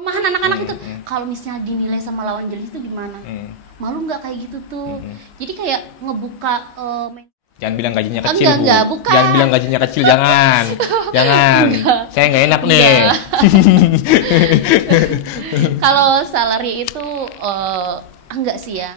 Kelemahan anak-anak itu kalau misalnya dinilai sama lawan jenis itu gimana? Malu nggak kayak gitu tuh? Jadi kayak ngebuka. Jangan bilang gajinya kecil, enggak, Bu. bukan. Jangan bilang gajinya kecil, jangan. Jangan. Enggak. Saya nggak enak nih. Kalau salary itu enggak sih ya.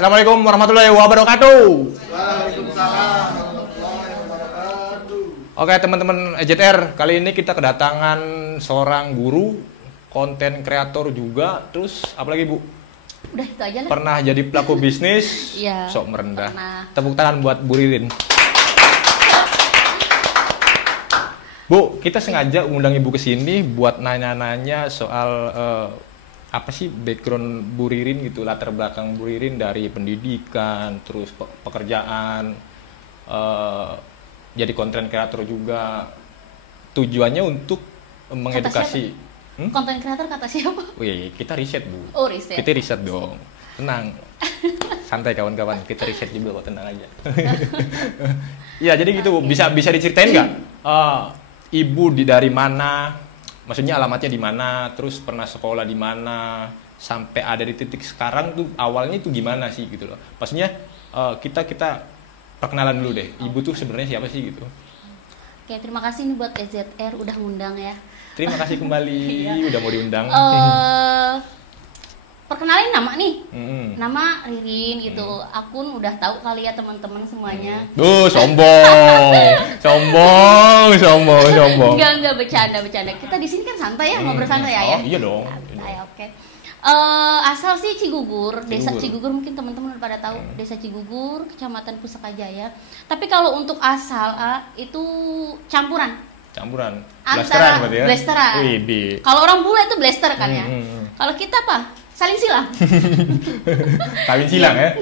Assalamualaikum warahmatullahi wabarakatuh. Waalaikumsalam warahmatullahi wabarakatuh. Oke teman-teman EJTR, kali ini kita kedatangan seorang guru, konten kreator juga, terus apalagi Bu? Udah itu aja lah. Pernah jadi pelaku bisnis, Iya, sok merendah. pernah. Tepuk tangan buat Bu Ririn. Bu, kita sengaja undang Ibu ke sini buat nanya-nanya soal apa sih background Bu Ririn gitu, latar belakang Bu Ririn dari pendidikan, terus pekerjaan, jadi konten kreator juga. Tujuannya untuk mengedukasi. Konten kreator kata siapa? Wih, kita riset Bu. Oh, riset. Kita riset dong. Tenang. Santai kawan-kawan, kita riset juga kok, tenang aja. Iya, jadi gitu Bu. Bisa diceritain nggak? Ibu dari mana? Maksudnya alamatnya di mana? Terus pernah sekolah di mana? Sampai ada di titik sekarang tuh awalnya itu gimana sih gitu loh. Maksudnya kita perkenalan dulu deh. Ibu tuh sebenarnya siapa sih gitu? Oke, terima kasih nih buat EZR udah ngundang ya. Terima kasih kembali udah mau diundang. Perkenalin nama nih. Nama Ririn gitu. Akun udah tahu kali ya teman-teman semuanya. Sombong. Enggak bercanda. Kita di sini kan santai ya, ngobrol santai ya. Oh, iya dong. Santai, oke. Asal sih Cigugur, Desa Cigugur mungkin teman-teman udah pada tahu. Desa Cigugur, Kecamatan Pusaka Jaya. Tapi kalau untuk asal itu campuran. Blasteran berarti ya? Blasteran. Widih. Kalau orang bule itu blaster kan ya. Kalau kita apa? Saling silang. Saling silang ya?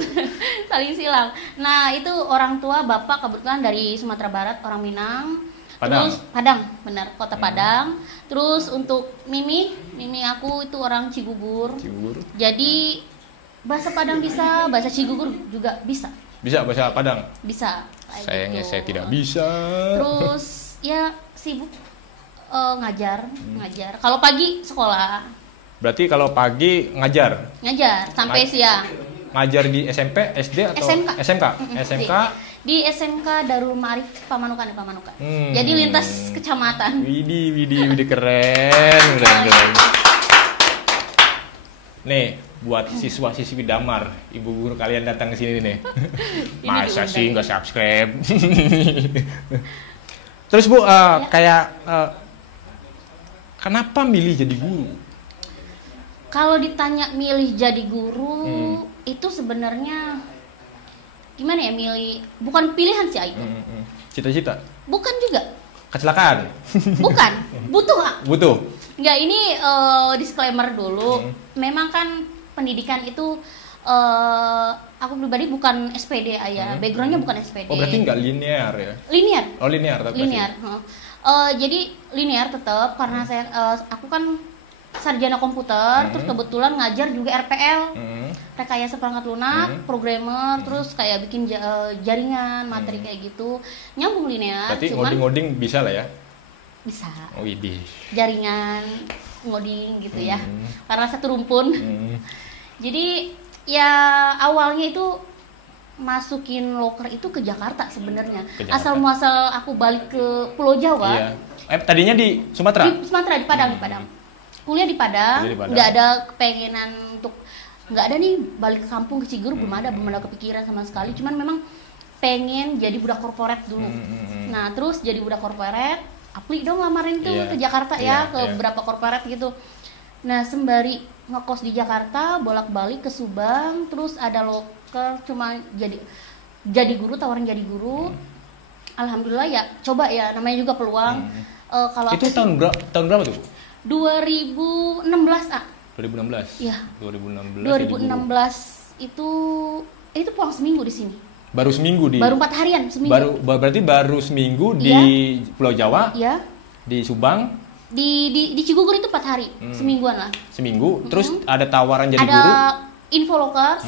Saling silang. Nah, itu orang tua bapak kebetulan dari Sumatera Barat, orang Minang. Padang. Terus Padang, benar, kota Padang. Terus untuk Mimi aku itu orang Cigugur. Jadi bahasa Padang bisa, bahasa Cigugur juga bisa. Bisa bahasa Padang? Bisa. Sayangnya gitu. saya tidak bisa. Terus ya sibuk ngajar. Kalau pagi sekolah. Berarti kalau pagi ngajar Sampai siang. Ngajar di SMP, SD atau SMK? Di SMK Darul Ma'arif Pamanukan. Jadi lintas kecamatan. Widih keren. Nih, buat siswa-siswi Damar, ibu guru kalian datang ke sini nih. Masa sih nggak subscribe? Terus Bu, kenapa milih jadi guru? Kalau ditanya milih jadi guru, itu sebenarnya gimana ya, milih bukan pilihan sih itu. Cita-cita? Bukan juga. Kecelakaan? Bukan. Butuh. Enggak, ini disclaimer dulu. Memang kan pendidikan itu aku pribadi bukan SPD ya. Backgroundnya bukan SPD. Oh, berarti nggak linear ya? Linear. Oh, linear tapi. Linear. Jadi linear tetap karena aku kan sarjana komputer, terus kebetulan ngajar juga RPL, rekayasa perangkat lunak, programmer, terus kayak bikin jaringan, materi kayak gitu, nyambung linear. Berarti ngoding bisa lah ya? Bisa. Oh, widih. Jaringan, ngoding gitu ya, karena satu rumpun. Jadi ya awalnya itu masukin loker itu ke Jakarta sebenarnya. Asal muasal aku balik ke Pulau Jawa. Iya. Tadinya di Sumatera? Di Sumatera, di Padang. Kuliah di Padang, nggak ada kepengenan untuk, nggak ada nih balik ke kampung ke Cigugur, belum ada kepikiran sama sekali. Cuman memang pengen jadi budak korporat dulu. Nah terus jadi budak korporat, apply dong lamarin tuh ke Jakarta ke beberapa korporat gitu. Nah sembari ngekos di Jakarta, bolak-balik ke Subang, terus ada loker, cuma jadi guru, tawaran jadi guru. Alhamdulillah ya, coba ya, namanya juga peluang. Kalau itu tahun berapa tuh? 2016 2016. Iya. 2016 itu pulang seminggu di sini. Baru seminggu Baru 4 harian seminggu. Berarti baru seminggu di Pulau Jawa. Iya. Di Subang. Di Cigugur itu 4 hari, semingguan lah. Seminggu. Terus ada tawaran jadi guru. Ada Infolokers.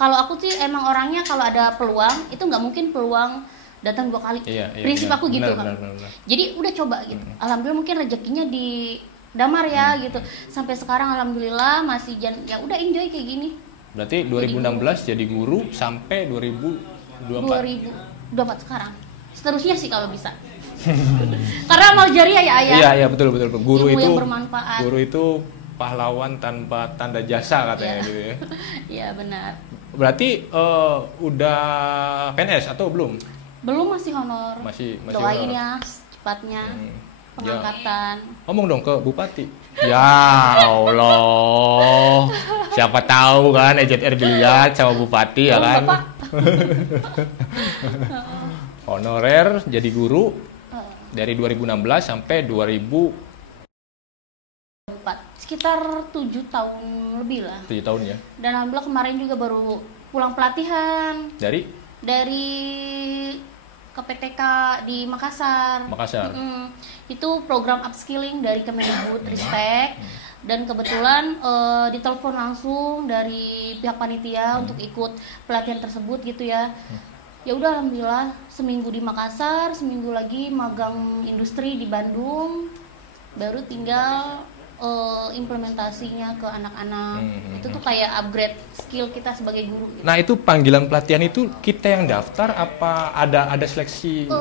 Kalau aku sih emang orangnya kalau ada peluang itu nggak mungkin peluang datang 2 kali. Prinsip benar. aku gitu kan. Benar. Jadi udah coba gitu. Alhamdulillah mungkin rezekinya di Damar ya gitu. Sampai sekarang alhamdulillah masih ya udah enjoy kayak gini. Berarti 2016 jadi guru sampai 2024. 2024 sekarang. Seterusnya sih kalau bisa. Karena amal jariah ya ayah. Iya betul. Guru Ilmu itu yang bermanfaat. Guru itu pahlawan tanpa tanda jasa katanya gitu ya. Iya benar. Berarti udah PNS atau belum? Belum, masih honor. Masih Doain honor. ya cepatnya pengangkatan. Ya. Ngomong dong ke Bupati. Ya Allah. Siapa tahu kan EZR dilihat sama Bupati ya kan. Bapak. Honorer jadi guru dari 2016 sampai 2004. Sekitar 7 tahun lebih lah. 7 tahun ya. Dan alhamdulillah kemarin juga baru pulang pelatihan dari KPTK di Makassar. Itu program upskilling dari Kemendikbud Ristek. Dan kebetulan ditelepon langsung dari pihak panitia untuk ikut pelatihan tersebut gitu ya. Ya udah alhamdulillah seminggu di Makassar, seminggu lagi magang industri di Bandung, baru tinggal implementasinya ke anak-anak. Itu tuh kayak upgrade skill kita sebagai guru gitu. Nah itu panggilan pelatihan itu kita yang daftar apa ada seleksi?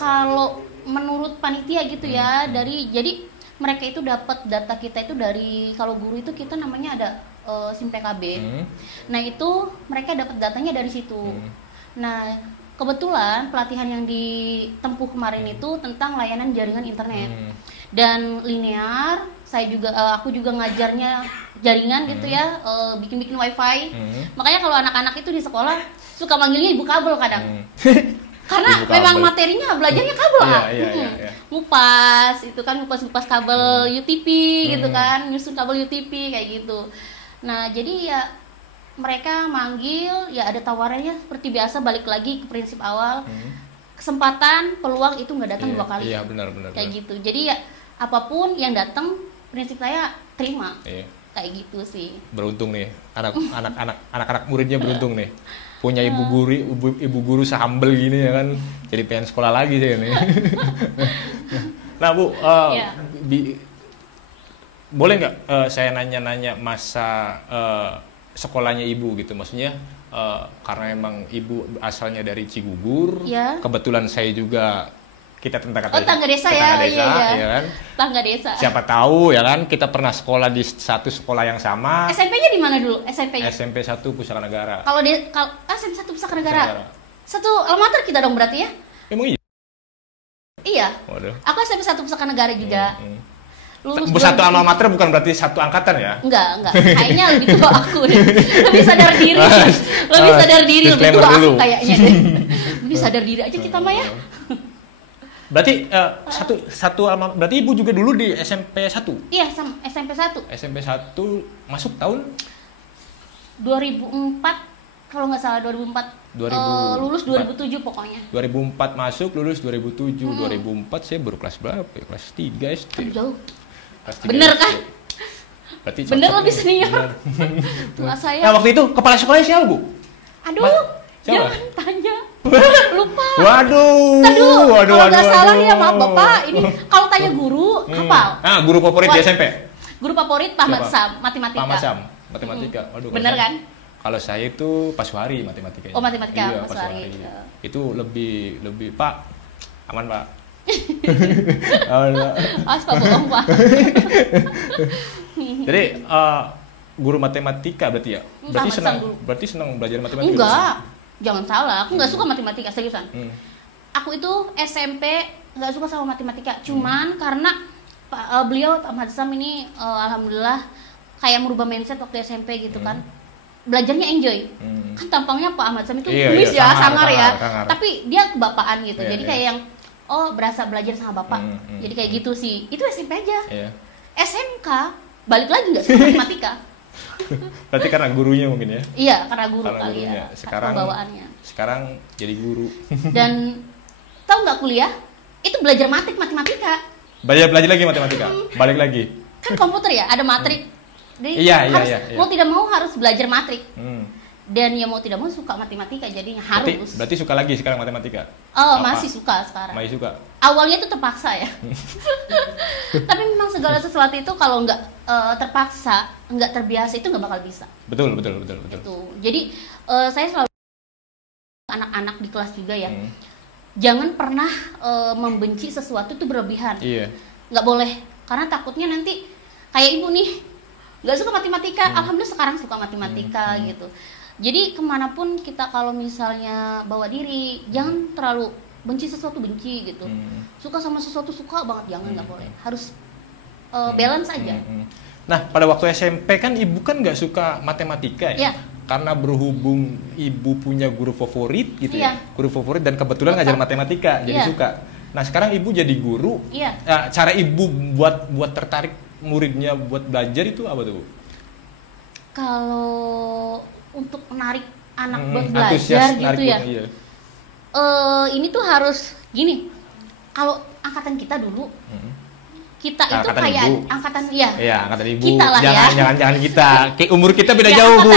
Kalau menurut panitia gitu ya, jadi mereka itu dapat data kita itu dari, kalau guru itu kita namanya ada SIM PKB. Nah itu mereka dapat datanya dari situ. Nah kebetulan pelatihan yang ditempuh kemarin itu tentang layanan jaringan internet dan linear. Aku juga ngajarnya jaringan gitu ya, bikin wifi. Makanya kalau anak-anak itu di sekolah suka manggilnya ibu kabel kadang. Karena memang materinya belajarnya kabel. Iya. Ngupas itu kan, ngupas kabel UTP gitu kan, nyusun kabel UTP kayak gitu. Nah jadi ya mereka manggil, ya ada tawarannya seperti biasa, balik lagi ke prinsip awal. Kesempatan, peluang itu nggak datang 2 kali. Iya benar. Kayak gitu. Jadi ya apapun yang datang, prinsip saya terima. Kayak gitu sih. Beruntung nih anak-anak muridnya, beruntung nih punya ibu guru sehumble gini ya kan, jadi pengen sekolah lagi sih ini. Nah Bu, boleh nggak saya nanya masa sekolahnya ibu gitu, maksudnya karena emang ibu asalnya dari Cigugur, kebetulan saya juga kita tangga desa ya kan? Tangga desa. Siapa tahu ya kan, kita pernah sekolah di satu sekolah yang sama. SMP-nya di mana dulu? SMP-nya? SMP 1 Pusaka Negara. Kalau SMP 1 Pusaka Negara. Satu almater kita dong berarti ya? Emang iya? Iya. Waduh. Aku SMP 1 Pusaka Negara juga. Lulus satu alma mater bukan berarti satu angkatan ya? Enggak. Kayaknya lebih tua aku deh. Lebih sadar diri. Lebih tua aku kayaknya deh. Lebih sadar diri aja kita mah ya. Berarti berarti ibu juga dulu di SMP 1? Iya, SMP 1. SMP 1 masuk tahun 2004 kalau nggak salah, 2004. Lulus 2007 pokoknya. 2004 masuk, lulus 2007. 2004 saya baru kelas berapa ya? Kelas 3 SD. Jauh. Bener kan? Berarti bener lebih senior. Tua saya. Nah, waktu itu kepala sekolahnya siapa, Bu? Aduh, jangan tanya. Lupa. Waduh. Kalau nggak salah ya, maaf Bapak. Ini kalau tanya guru, hafal. Ah, guru favorit di SMP? Guru favorit Pak Matsam, matematika. Pak Matsam, matematika. Waduh. Bener kan? Kalau saya itu Pak Suhari matematika. Oh, matematika, iya, Pak Suhari. Itu lebih Pak. Aman, Pak. Awas Pak, bohong Pak. Jadi guru matematika berarti ya? Berarti senang belajar matematika? Enggak. Jangan salah, aku nggak suka matematika, seriusan. Aku itu SMP nggak suka sama matematika, cuman karena beliau Pak Matsam ini alhamdulillah kayak merubah mindset waktu SMP gitu kan. Belajarnya enjoy. Kan tampangnya Pak Ahmad Sam itu kumis ya, sangar ya. Tapi dia kebapaan gitu. Jadi kayak yang berasa belajar sama bapak. Jadi kayak gitu sih. Itu SMP aja. SMK balik lagi nggak suka matematika. Berarti karena gurunya mungkin ya? Iya, karena guru kali ya. Pembawaannya. Sekarang jadi guru. Dan tahu nggak kuliah? Itu belajar matematika. Belajar lagi matematika. Balik lagi. Kan komputer ya, ada matrik. Jadi iya. mau tidak mau harus belajar matrik. dan ya mau tidak mau suka matematika jadinya harus. Berarti suka lagi sekarang matematika? Masih suka sekarang. Masih suka. Awalnya itu terpaksa ya. Tapi memang segala sesuatu itu kalau nggak terpaksa, nggak terbiasa itu nggak bakal bisa. Betul. Itu. Jadi saya selalu anak-anak di kelas juga ya. Jangan pernah membenci sesuatu itu berlebihan. Iya. Nggak boleh, karena takutnya nanti kayak ibu nih nggak suka matematika, alhamdulillah sekarang suka matematika gitu. Jadi kemanapun kita kalau misalnya bawa diri, jangan terlalu benci sesuatu benci gitu. Suka sama sesuatu suka banget, jangan, nggak boleh. Harus balance aja. Nah pada waktu SMP kan ibu kan nggak suka matematika ya? Karena berhubung ibu punya guru favorit gitu ya, guru favorit dan kebetulan ngajar matematika, jadi suka. Nah sekarang ibu jadi guru, cara ibu buat tertarik muridnya buat belajar itu apa tuh? Kalau untuk menarik anak buat belajar gitu ya, ini tuh harus gini. Kalau angkatan kita dulu, kita itu angkatan kayak ibu. angkatan angkatan ibu. Kita lah jangan kita. Kayak umur kita beda jauh bu.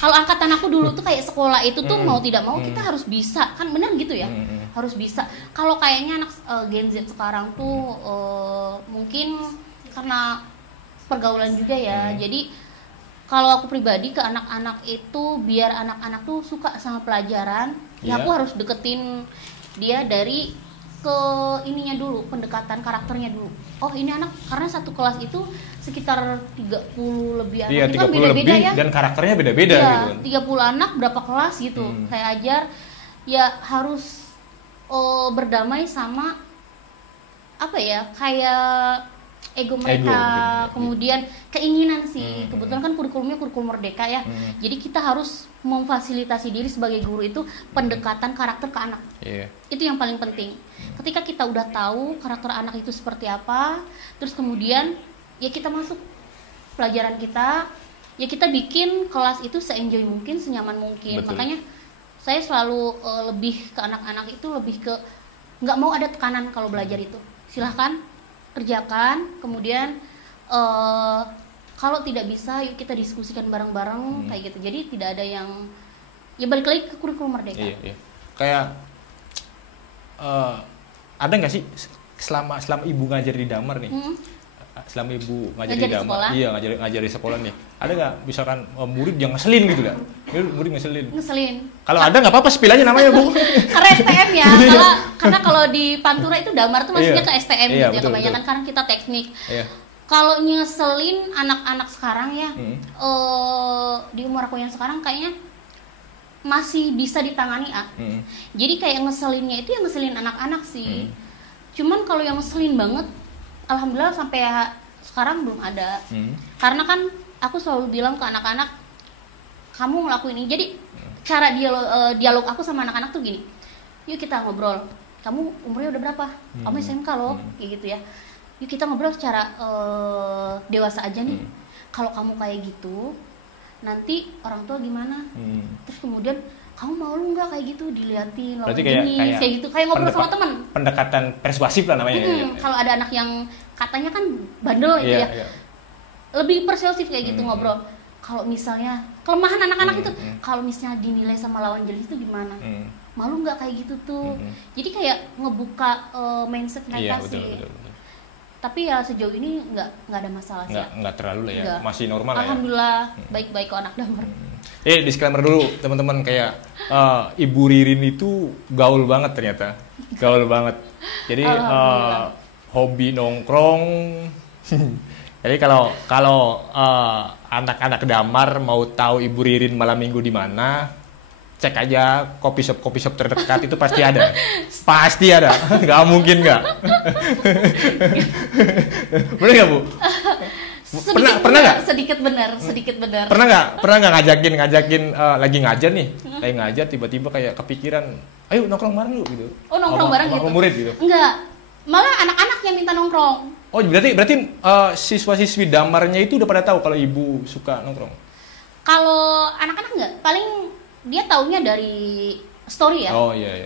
Kalau angkatan aku dulu tuh kayak sekolah itu tuh mau tidak mau kita harus bisa, kan bener gitu ya, harus bisa. Kalau kayaknya anak Gen Z sekarang tuh mungkin karena pergaulan juga ya, jadi kalau aku pribadi ke anak-anak itu biar anak-anak tuh suka sama pelajaran, ya aku harus deketin dia dari ke ininya dulu, pendekatan karakternya dulu. Oh ini anak, karena satu kelas itu sekitar 30 lebih anak, itu kan beda-beda ya. Dan karakternya beda-beda gitu. 30 anak berapa kelas gitu, saya ajar, ya harus berdamai sama apa ya, kayak ego mereka, kemudian keinginan sih. Kebetulan kan kurikulumnya kurikulum merdeka ya, jadi kita harus memfasilitasi diri sebagai guru itu pendekatan karakter ke anak. Itu yang paling penting. Ketika kita udah tahu karakter anak itu seperti apa, terus kemudian ya kita masuk pelajaran kita, ya kita bikin kelas itu se-enjoy mungkin, senyaman mungkin. Betul. Makanya saya selalu lebih ke anak-anak itu lebih ke nggak mau ada tekanan kalau belajar itu. Silahkan kerjakan, kemudian kalau tidak bisa yuk kita diskusikan bareng-bareng kayak gitu. Jadi tidak ada yang, ya balik lagi ke kurikulum merdeka. Iya. Kayak ada nggak sih selama ibu ngajar di Damar nih, selama ibu ngajar di Damar, ngajar di sekolah nih, ada nggak misalkan murid yang ngeselin gitu nggak? Murid ngeselin. Kalau ada nggak apa-apa, spill aja namanya bu. Karena STM ya, karena kalau di Pantura itu Damar tuh maksudnya ke STM gitu ya, kebanyakan karena kita teknik. Kalau ngeselin anak-anak sekarang ya, di umur aku yang sekarang kayaknya masih bisa ditangani Jadi kayak ngeselinnya itu yang ngeselin anak-anak sih. Cuman kalau yang ngeselin banget, alhamdulillah sampai sekarang belum ada. Karena kan aku selalu bilang ke anak-anak, kamu ngelakuin ini. Jadi cara dialog aku sama anak-anak tuh gini, yuk kita ngobrol. Kamu umurnya udah berapa? Kamu SMK loh, kayak gitu ya. Yuk kita ngobrol secara dewasa aja nih. Kalau kamu kayak gitu, nanti orang tua gimana? Terus kemudian kamu mau lu nggak kayak gitu diliatin, berarti kayak gitu, kayak ngobrol sama teman. Pendekatan persuasif lah namanya. Kalau ada anak yang katanya kan bandel gitu ya, lebih persuasif kayak gitu ngobrol. Kalau misalnya kelemahan anak-anak itu, kalau misalnya dinilai sama lawan jenis itu gimana? Malu nggak kayak gitu tuh? Jadi kayak ngebuka mindset mereka sih. Betul. Tapi ya sejauh ini nggak ada masalah sih. Nggak terlalu lah ya, masih normal. Alhamdulillah, baik-baik kok anak Damar. Disclaimer dulu teman-teman, kayak Ibu Ririn itu gaul banget ternyata, gaul banget. Jadi hobi nongkrong. Jadi kalau anak-anak Damar mau tahu Ibu Ririn malam minggu di mana, cek aja kopi shop terdekat itu pasti ada. Nggak mungkin nggak. Bener nggak bu? Pernah nggak? Sedikit benar. Pernah nggak ngajakin lagi ngajar nih, lagi ngajar tiba-tiba kayak kepikiran, ayo nongkrong bareng yuk gitu. Oh nongkrong bareng gitu? Murid gitu? Enggak, malah anak-anak yang minta nongkrong. Oh berarti siswa-siswi Damarnya itu udah pada tahu kalau ibu suka nongkrong? Kalau anak-anak enggak, paling dia taunya dari story ya,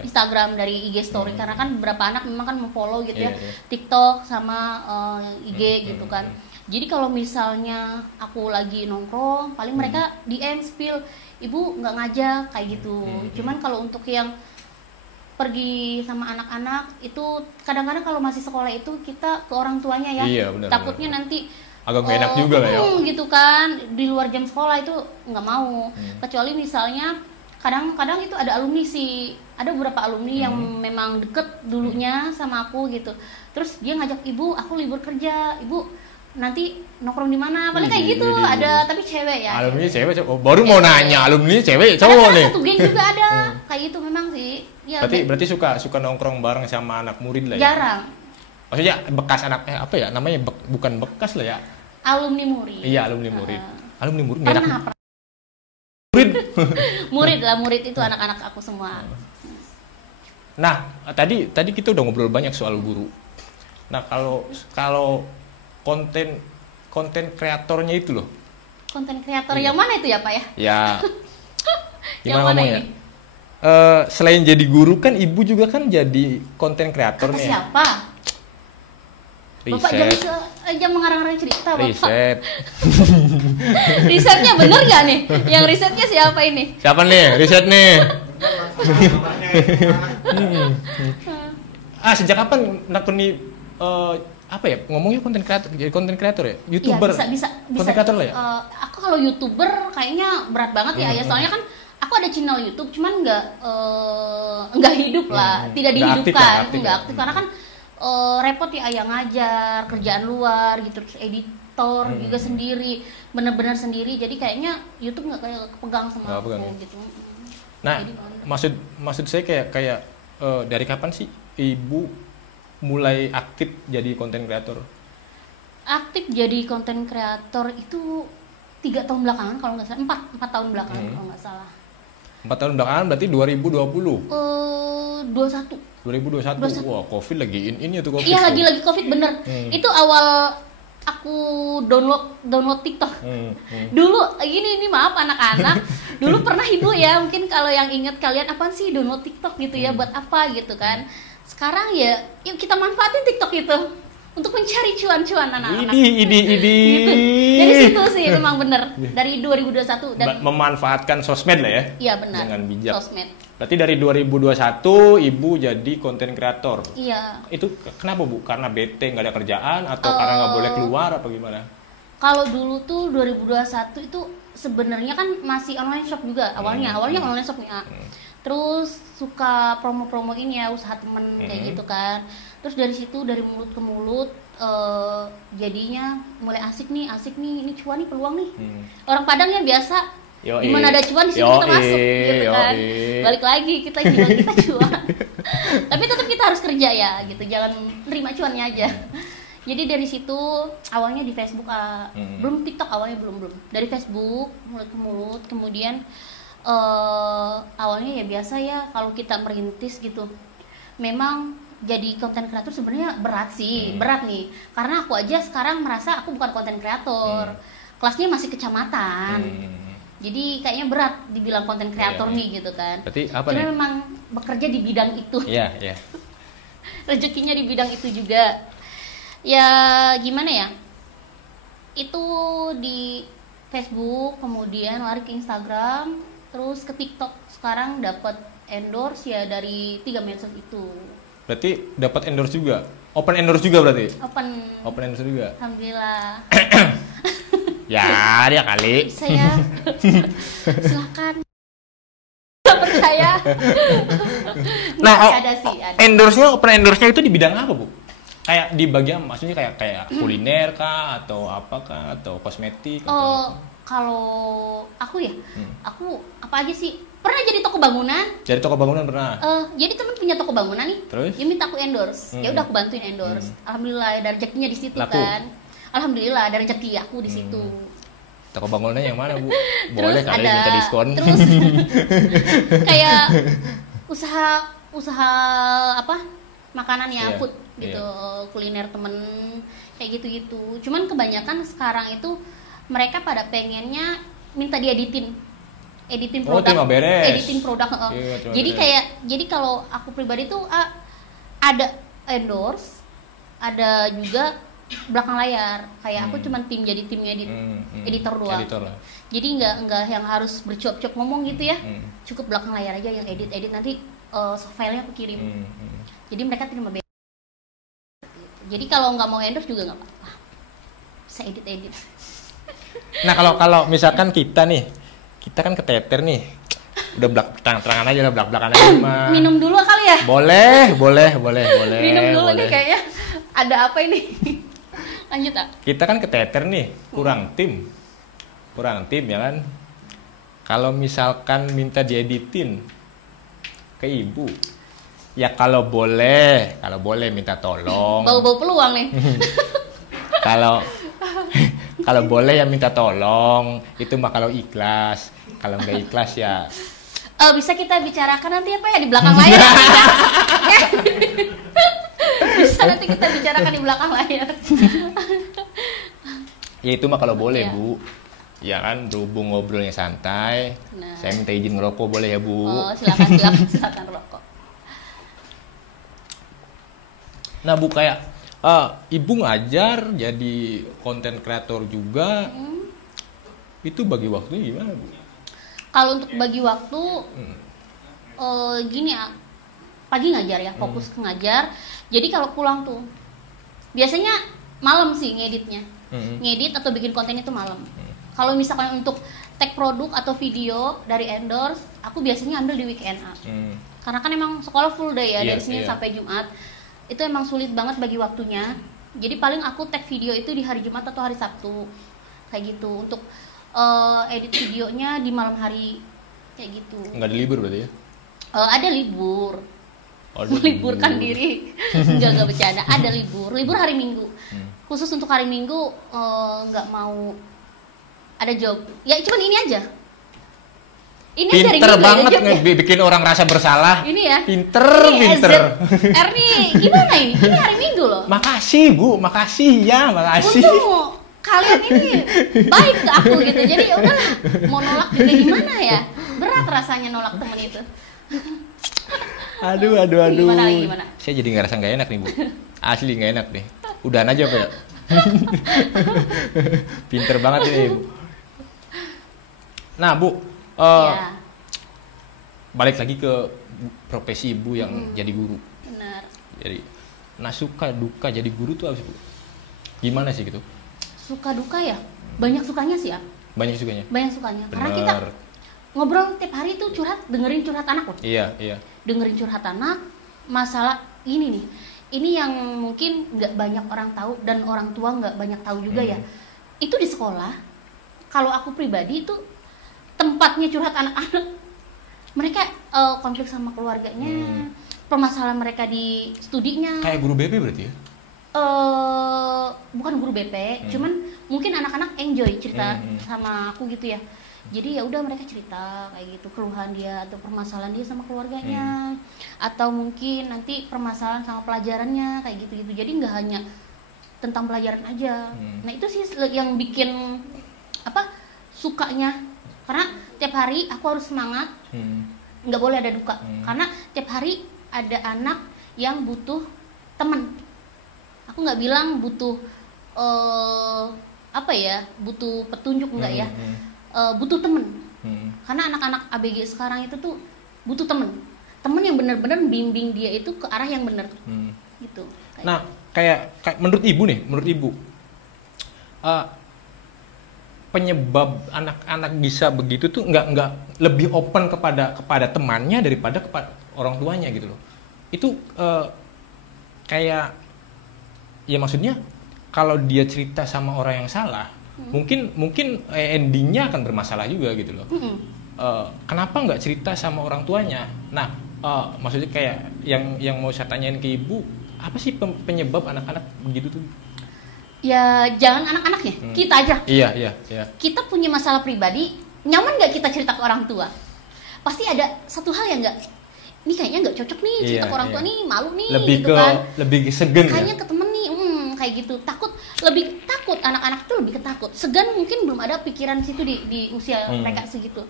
Instagram, dari IG story, karena kan beberapa anak memang kan memfollow gitu ya, TikTok sama IG gitu kan. Jadi kalau misalnya aku lagi nongkrong, paling mereka DM spill, ibu nggak ngajak kayak gitu. Cuman kalau untuk yang pergi sama anak-anak itu kadang-kadang kalau masih sekolah itu kita ke orang tuanya ya. Iya, benar, takutnya benar. nanti Agak nggak enak juga lah ya. gitu kan, di luar jam sekolah itu nggak mau. Kecuali misalnya kadang-kadang itu ada alumni sih, ada beberapa alumni yang memang deket dulunya sama aku gitu. Terus dia ngajak, ibu aku libur kerja, ibu nanti nongkrong di mana, paling kayak gitu. Ada tapi cewek ya. Alumni cewek. Oh, baru mau nanya alumni cewek cowok nih. Satu geng juga ada kayak gitu memang sih. Ya, Berarti suka nongkrong bareng sama anak murid lah ya. Jarang. Maksudnya bekas anak apa ya namanya, bukan bekas lah ya. Alumni murid. Iya, alumni murid. Alumni murid nggak Pernah, enak. Murid. murid itu anak-anak aku semua. Nah, tadi kita udah ngobrol banyak soal guru. Nah, kalau konten kreatornya itu loh. Konten kreator yang mana itu ya, Pak ya? Ya. Yang Gimana mana ngomongnya? ini? Selain jadi guru kan ibu juga kan jadi konten kreator nih. Siapa? Bapak jam mengarang-arang cerita, Bapak. Riset. Risetnya bener nggak nih? Yang risetnya siapa ini? Siapa nih? Riset nih. Sejak kapan nakuni apa ya? Ngomongnya konten kreator, jadi konten kreator ya? YouTuber. Iya, bisa. Konten kreator lah ya? Aku kalau YouTuber kayaknya berat banget ya. Soalnya kan aku ada channel YouTube, cuman nggak hidup lah, tidak dihidupkan, nggak aktif karena kan repot ya, yang ngajar, kerjaan luar gitu, terus editor juga sendiri, benar-benar sendiri. Jadi kayaknya YouTube nggak kayak kepegang sama aku gitu. Nah, maksud saya kayak dari kapan sih ibu mulai aktif jadi konten kreator? Aktif jadi konten kreator itu 3 tahun belakangan kalau nggak salah, 4 tahun belakangan kalau nggak salah. 4 tahun belakangan berarti 2020? 2021. Wah, Covid lagi ini tuh Covid. Iya, lagi Covid bener. Itu awal aku download TikTok. Dulu ini maaf anak-anak. Dulu pernah ibu ya, mungkin kalau yang inget kalian apaan sih download TikTok gitu ya, buat apa gitu kan. Sekarang ya, yuk kita manfaatin TikTok itu untuk mencari cuan-cuan anak-anak. Gitu. Dari situ sih memang bener. Dari 2021 dan memanfaatkan sosmed lah ya. Iya benar. Dengan bijak. Sosmed. Berarti dari 2021 ibu jadi konten kreator. Iya. Itu kenapa Bu? Karena bete nggak ada kerjaan atau karena nggak boleh keluar apa gimana? Kalau dulu tuh 2021 itu sebenarnya kan masih online shop juga awalnya online shop ya. Terus suka promo-promoin ya usaha temen kayak gitu kan. Terus dari situ dari mulut ke mulut jadinya mulai asik nih ini cuan nih, peluang nih. Orang Padang ya biasa. Gimana ada cuan di situ kita masuk gitu kan. Balik lagi kita cuan. Tapi tetap kita harus kerja ya gitu, jangan nerima cuannya aja. Jadi dari situ awalnya di Facebook, belum TikTok awalnya belum. Dari Facebook mulut ke mulut, kemudian awalnya ya biasa ya kalau kita merintis gitu. Memang jadi konten kreator sebenarnya berat sih, berat nih. Karena aku aja sekarang merasa aku bukan konten kreator. Kelasnya masih kecamatan. Jadi kayaknya berat dibilang konten kreator nih gitu kan. Berarti apa karena nih? memang bekerja di bidang itu. Iya. Rezekinya di bidang itu juga. Ya gimana ya? Itu di Facebook, kemudian lari ke Instagram, terus ke TikTok. Sekarang dapat endorse ya dari 3 medsos itu. Berarti dapat endorse juga. Open endorse juga berarti? Open endorse juga. Alhamdulillah. Ya, dia kali. Saya silakan. Nggak percaya. Nah, ada sih. open endorse-nya itu di bidang apa, Bu? Kayak di bagian maksudnya kayak kuliner kah atau apakah atau kosmetik atau kalau aku ya, aku apa aja sih? Pernah jadi toko bangunan. Jadi toko bangunan pernah. Jadi teman punya toko bangunan nih. Terus? Dia minta aku endorse. Ya udah aku bantuin endorse. Alhamdulillah ada rezekinya di situ kan. Alhamdulillah ada rezeki aku di situ. Toko bangunannya yang mana, Bu? Boleh kali minta diskon. Terus kayak usaha apa? Makanan ya, food gitu, kuliner temen kayak gitu-gitu. Cuman kebanyakan sekarang itu mereka pada pengennya minta dieditin produk, editing produk. Jadi kalau aku pribadi tuh ada endorse, ada juga belakang layar, kayak aku cuma jadi tim edit, editor doang. Jadi nggak yang harus bercuap-cuap ngomong gitu ya, cukup belakang layar aja yang edit nanti filenya aku kirim. Jadi mereka terima bebas. Jadi kalau nggak mau endorse juga nggak apa-apa, bisa edit. Nah kalau misalkan kita kan keteter nih, udah terang-terangan aja lah, belak-belakan aja mah. Minum dulu kali ya? Boleh. Minum dulu boleh. nih kayaknya ada apa ini? Lanjut ah. Kita kan keteter nih, kurang tim ya kan. Kalau misalkan minta dieditin ke ibu, ya kalau boleh minta tolong. Bau-bau peluang nih. Kalau boleh ya minta tolong, itu mah kalau ikhlas. Kalau nggak ikhlas ya. Bisa kita bicarakan nanti apa ya di belakang layar? Bisa nanti kita bicarakan di belakang layar. Ya itu mah kalau boleh, Ya. Bu. Ya kan, berhubung ngobrolnya santai. Nah. Saya minta izin ngerokok boleh ya, Bu? Oh, silakan rokok. Nah, Bu, kayak Ibu ngajar jadi konten kreator juga. Itu bagi waktunya gimana, Bu? Kalau untuk bagi waktu gini ya, pagi ngajar ya, fokus ke ngajar. Jadi kalau pulang tuh biasanya malam sih ngeditnya. Ngedit atau bikin konten itu malam. Kalau misalkan untuk tag produk atau video dari endorse, aku biasanya ambil di weekend. Karena kan emang sekolah full day ya, dari Senin sampai Jumat. Itu emang sulit banget bagi waktunya. Jadi paling aku tag video itu di hari Jumat atau hari Sabtu. Kayak gitu. Untuk edit videonya di malam hari kayak gitu. Nggak ada libur berarti ya? Ada libur. Meliburkan diri. Enggak bercanda. Ada libur hari Minggu. Khusus untuk hari Minggu nggak mau ada job. Ya cuman ini aja. Ini pinter banget bikin orang rasa bersalah. Ini ya. Pinter. R nih gimana ini? Ini hari Minggu loh. Makasih, Bu. Makasih. Untung kalian ini baik ke aku gitu. Jadi ya udahlah, mau nolak juga gimana ya? Berat rasanya nolak temen itu. Aduh. Gimana? Saya jadi ngerasa nggak enak nih, Bu. Asli nggak enak nih. Udahan aja, Pak. Pinter banget ini, Bu. Nah, Bu, balik lagi ke profesi Ibu yang jadi guru. Benar. Jadi, suka duka jadi guru tuh apa sih, Bu? Gimana sih gitu? Suka duka ya? Banyak sukanya sih ya. Banyak sukanya. Karena kita ngobrol tiap hari tuh dengerin curhat anak loh. Iya. Dengerin curhat anak, masalah ini nih. Ini yang mungkin nggak banyak orang tahu dan orang tua nggak banyak tahu juga ya. Itu di sekolah. Kalau aku pribadi itu tempatnya curhat anak-anak. Mereka konflik sama keluarganya, permasalahan mereka di studinya. Kayak guru BP berarti ya? Bukan guru BP, cuman mungkin anak-anak enjoy cerita sama aku gitu ya. Jadi ya udah mereka cerita kayak gitu, keluhan dia atau permasalahan dia sama keluarganya, atau mungkin nanti permasalahan sama pelajarannya kayak gitu-gitu. Jadi nggak hanya tentang pelajaran aja. Nah itu sih yang bikin sukanya, karena tiap hari aku harus semangat, nggak boleh ada duka, karena tiap hari ada anak yang butuh teman. Aku nggak bilang butuh butuh petunjuk, enggak ya, butuh temen. Karena anak-anak ABG sekarang itu tuh butuh temen yang benar-benar bimbing dia itu ke arah yang benar. Gitu. Nah, kayak menurut Ibu penyebab anak-anak bisa begitu tuh nggak lebih open kepada temannya daripada kepada orang tuanya gitu loh. Itu kayak ya maksudnya kalau dia cerita sama orang yang salah, mungkin endingnya akan bermasalah juga gitu loh. Kenapa nggak cerita sama orang tuanya? Nah, maksudnya kayak yang mau saya tanyain ke Ibu, apa sih penyebab anak-anak begitu tuh? Ya jangan anak-anaknya, kita aja. Iya. Kita punya masalah pribadi, nyaman nggak kita cerita ke orang tua? Pasti ada satu hal yang ini kayaknya nggak cocok nih cerita ke orang tua nih, malu nih. Lebih segen kayaknya ya? ke temen nih, kayak gitu. Lebih takut, anak-anak tuh lebih ketakut. Segan mungkin belum ada pikiran situ di usia mereka segitu.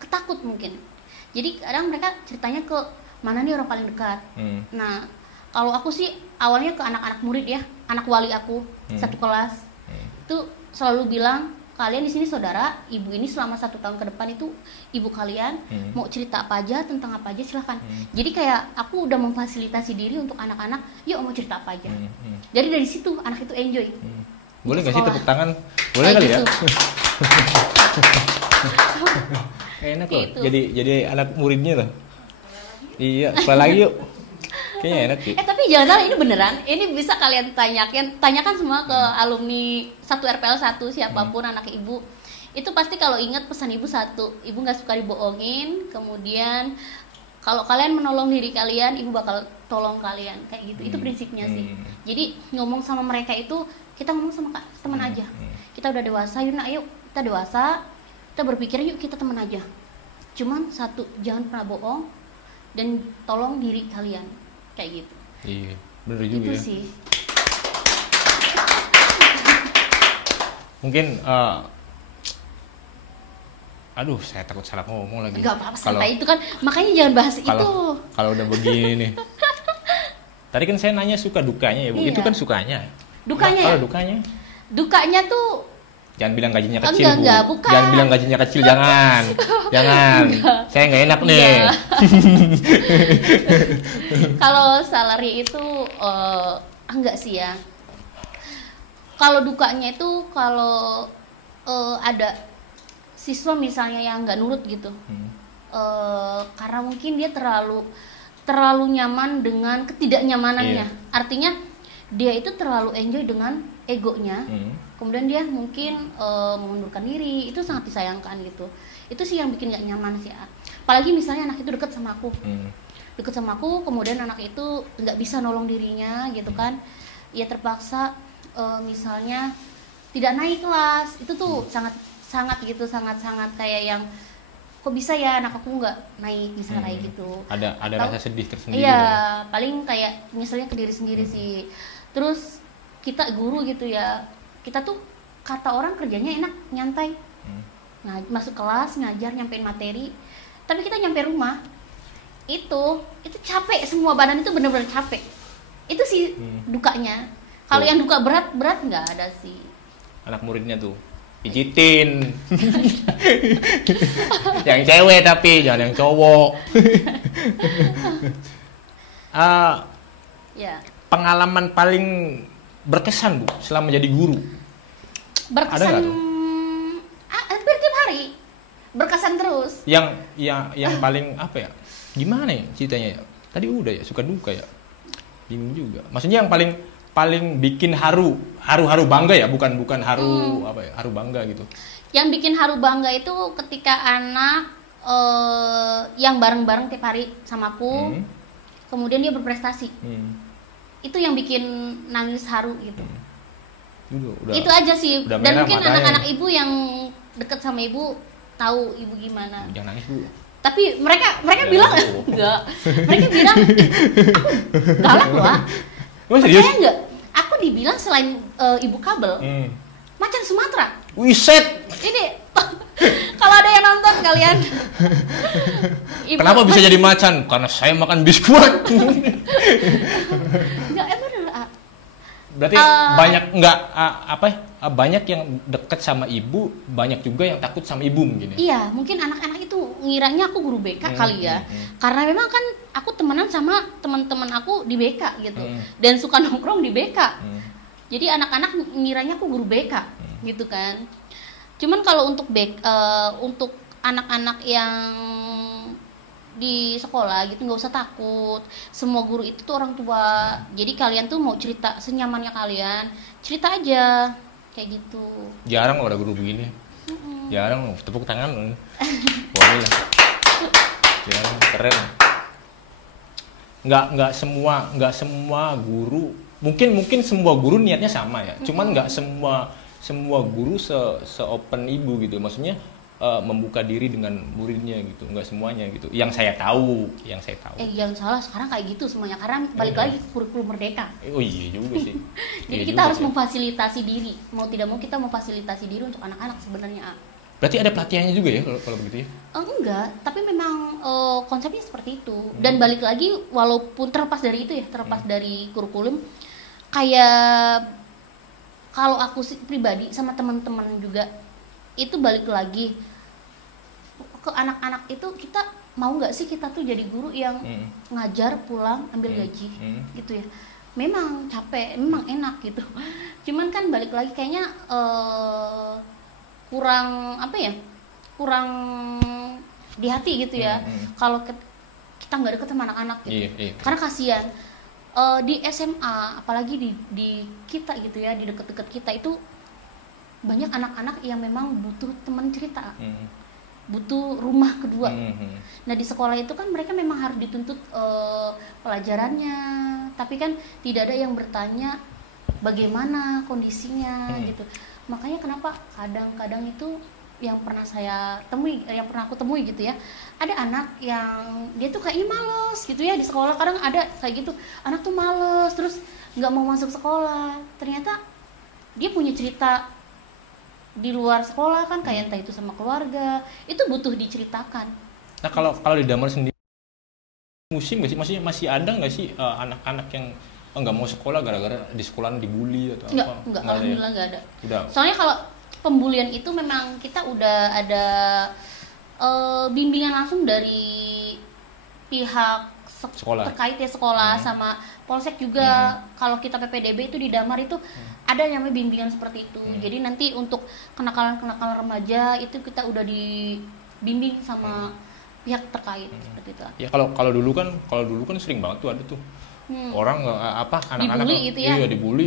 Ketakut mungkin. Jadi kadang mereka ceritanya ke mana nih orang paling dekat. Nah, Kalau aku sih awalnya ke anak-anak murid ya, anak wali aku satu kelas itu selalu bilang, kalian di sini saudara, ibu ini selama 1 tahun ke depan itu ibu kalian, mau cerita apa aja tentang apa aja silahkan. Jadi kayak aku udah memfasilitasi diri untuk anak-anak, yuk mau cerita apa aja. Jadi dari situ anak itu enjoy. Boleh nggak sih tepuk tangan? Boleh kali gitu. Ya? Enak loh. Gitu. Jadi anak muridnya loh. Iya, sekolah lagi yuk. Kayaknya enak sih. Tapi jangan salah, ini beneran. Ini bisa kalian tanyakan semua ke alumni 1 RPL 1 siapapun anak ibu. Itu pasti kalau ingat pesan ibu satu, ibu nggak suka dibohongin. Kemudian kalau kalian menolong diri kalian, ibu bakal tolong kalian kayak gitu. Itu prinsipnya sih. Jadi ngomong sama mereka itu kita ngomong sama teman aja. Kita udah dewasa, yuk nak, yuk kita dewasa. Kita berpikir yuk kita teman aja. Cuman satu, jangan pernah bohong dan tolong diri kalian. Kayak gitu. Iya, bener juga itu ya. Sih. Mungkin aduh, saya takut salah ngomong lagi. Gak apa-apa, santai itu kan, makanya jangan bahas itu. Kalau udah begini nih. Tadi kan saya nanya suka dukanya ya, Bu. Iya. Itu kan sukanya. Dukanya ya? Kalau dukanya? Dukanya tuh Jangan bilang gajinya kecil, Bu. Enggak, bukan. Jangan bilang gajinya kecil, jangan. Jangan. Saya nggak enak nih. Kalau salary itu enggak sih ya. Kalau dukanya itu kalau ada siswa misalnya yang nggak nurut gitu. Karena mungkin dia terlalu nyaman dengan ketidaknyamanannya. Iya. Artinya dia itu terlalu enjoy dengan egonya. Kemudian dia mungkin mengundurkan diri, itu sangat disayangkan gitu. Itu sih yang bikin gak nyaman sih. Apalagi misalnya anak itu deket sama aku, kemudian anak itu nggak bisa nolong dirinya gitu kan, ya terpaksa misalnya tidak naik kelas, itu tuh sangat kayak yang kok bisa ya anak aku nggak naik, bisa kayak gitu. Ada rasa sedih tersendiri. Iya, paling kayak nyeselnya ke diri sendiri sih. Terus kita guru gitu ya, kita tuh kata orang kerjanya enak, nyantai, masuk kelas, ngajar, nyampein materi. Tapi kita nyampe rumah, itu capek, semua badan itu bener-bener capek. Itu sih dukanya. Kalau yang duka berat nggak ada sih. Anak muridnya tuh pijitin. Yang cewek tapi jangan yang cowok. Ya. Pengalaman paling berkesan, Bu, selama jadi guru? Berkesan. Ada nggak tuh? Hampir tiap hari. Berkesan terus. Yang paling apa ya? Gimana ya ceritanya ya? Tadi udah ya, suka duka ya. Bingung juga. Maksudnya yang paling bikin haru bangga ya, bukan haru apa ya? Haru bangga gitu. Yang bikin haru bangga itu ketika anak yang bareng-bareng tiap hari sama aku, kemudian dia berprestasi. Itu yang bikin nangis haru gitu. Itu aja sih. Dan mungkin anak-anak ibu yang deket sama ibu tahu ibu gimana. Jangan nangis, Bu. Tapi mereka bilang enggak. Mereka bilang aku galak loh. Percaya enggak? Aku dibilang selain ibu kabel, macan Sumatera. Wiset. Ini kalau ada yang nonton kalian. Kenapa bisa jadi macan? Karena saya makan biskuit. Enggak, bener. Berarti banyak yang dekat sama ibu, banyak juga yang takut sama ibu mungkin ya. Iya, mungkin anak-anak itu ngiranya aku guru BK kali ya. Karena memang kan aku temenan sama teman-teman aku di BK gitu. Dan suka nongkrong di BK. Jadi anak-anak ngiranya aku guru BK gitu kan. Cuman kalau untuk untuk anak-anak yang di sekolah gitu nggak usah takut, semua guru itu tuh orang tua. Jadi kalian tuh mau cerita senyamannya kalian, cerita aja kayak gitu. Jarang loh ada guru begini. Jarang loh, tepuk tangan loh. Boleh lah. Jarang, keren. Nggak semua guru, mungkin semua guru niatnya sama ya. Cuman nggak semua guru se-open ibu gitu. Maksudnya membuka diri dengan muridnya gitu, nggak semuanya gitu. Yang saya tahu. Jangan salah, sekarang kayak gitu semuanya karena balik lagi ke kurikulum merdeka. Oh iya juga sih. Jadi kita harus memfasilitasi diri. Mau tidak mau kita memfasilitasi diri untuk anak-anak sebenarnya. Berarti ada pelatihannya juga ya kalau begitu ya? Enggak, tapi memang konsepnya seperti itu. Dan balik lagi, walaupun terlepas dari itu ya, terlepas dari kurikulum, kayak kalau aku pribadi sama teman-teman juga, itu balik lagi ke anak-anak itu, kita mau nggak sih kita tuh jadi guru yang ngajar pulang ambil gaji gitu ya. Memang capek, memang enak gitu. Cuman kan balik lagi kayaknya kurang apa ya, kurang di hati gitu ya. Kalau kita nggak deket sama anak-anak gitu, karena kasihan di SMA, apalagi di kita gitu ya, di deket-deket kita itu banyak anak-anak yang memang butuh teman cerita, butuh rumah kedua. Nah di sekolah itu kan mereka memang harus dituntut pelajarannya, tapi kan tidak ada yang bertanya bagaimana kondisinya gitu. Makanya kenapa kadang-kadang itu yang pernah aku temui gitu ya, ada anak yang dia tuh kayaknya males gitu ya di sekolah. Kadang ada kayak gitu, anak tuh males terus nggak mau masuk sekolah, ternyata dia punya cerita di luar sekolah kan, kayak entah itu sama keluarga, itu butuh diceritakan. Nah kalau di Damar sendiri musim nggak sih, maksudnya masih ada nggak sih anak-anak yang nggak mau sekolah gara-gara di sekolah dibully atau apa? Enggak, alhamdulillah nggak ada. Udah. Soalnya kalau pembulian itu memang kita udah ada bimbingan langsung dari pihak sekolah terkait ya, sekolah sama polsek juga. Kalau kita PPDB itu di Damar itu ada yang namanya bimbingan seperti itu. Jadi nanti untuk kenakalan remaja itu kita udah dibimbing sama pihak terkait seperti itu. Ya kalau dulu kan sering banget tuh ada tuh orang anak-anak dibully gitu ya. Iya dibully,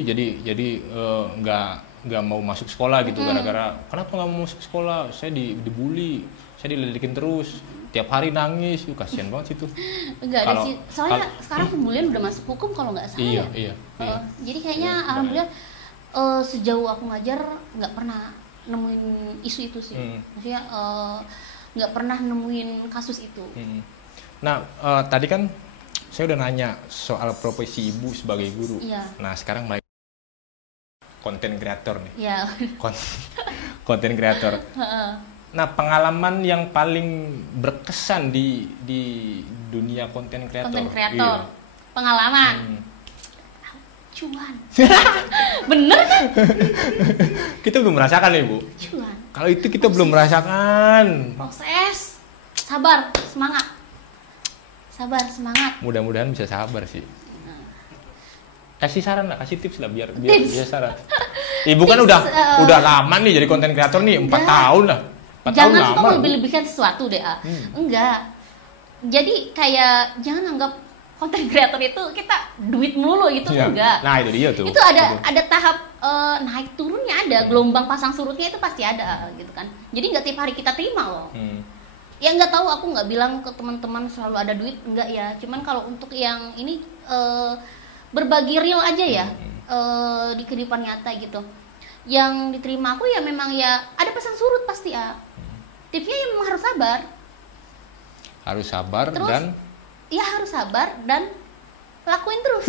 jadi nggak mau masuk sekolah gitu gara-gara kenapa nggak mau masuk sekolah, saya dibully, saya diledekin terus tiap hari nangis, kasihan banget sih tuh. Enggak ada sih, soalnya sekarang pembulian udah masuk hukum kalau nggak salah. Iya. Jadi kayaknya alhamdulillah sejauh aku ngajar nggak pernah nemuin isu itu sih. Maksudnya nggak pernah nemuin kasus itu. Nah tadi kan saya udah nanya soal profesi ibu sebagai guru. Iya. Nah sekarang mulai konten kreator nih. Iya. Konten kreator. Nah pengalaman yang paling berkesan di dunia konten kreator. Konten kreator. Iya. Pengalaman. Cuan. Bener kan? Kita belum merasakan ya Bu. Cuan. Kalau itu kita belum merasakan. Proses. Sabar, semangat. Sabar, semangat. Mudah-mudahan bisa sabar sih. Kasih saran lah, kasih tips lah biar bisa saran. Ibu kan udah lama nih jadi konten kreator nih, 4 tahun lah. 4 jangan tahun suka lama. lebih-lebihkan sesuatu deh. Enggak. Jadi kayak jangan anggap konten kreator itu kita duit mulu gitu, enggak. Nah itu dia tuh. Itu ada tahap naik turunnya, ada gelombang pasang surutnya, itu pasti ada gitu kan. Jadi nggak tiap hari kita terima loh. Ya nggak tahu, aku nggak bilang ke teman-teman selalu ada duit, enggak ya. Cuman kalau untuk yang ini berbagi real aja ya, di kehidupan nyata gitu. Yang diterima aku ya memang ya ada pasang surut pasti ya. Tipsnya ya memang harus sabar. Harus sabar. Terus, dan ya harus sabar dan lakuin terus.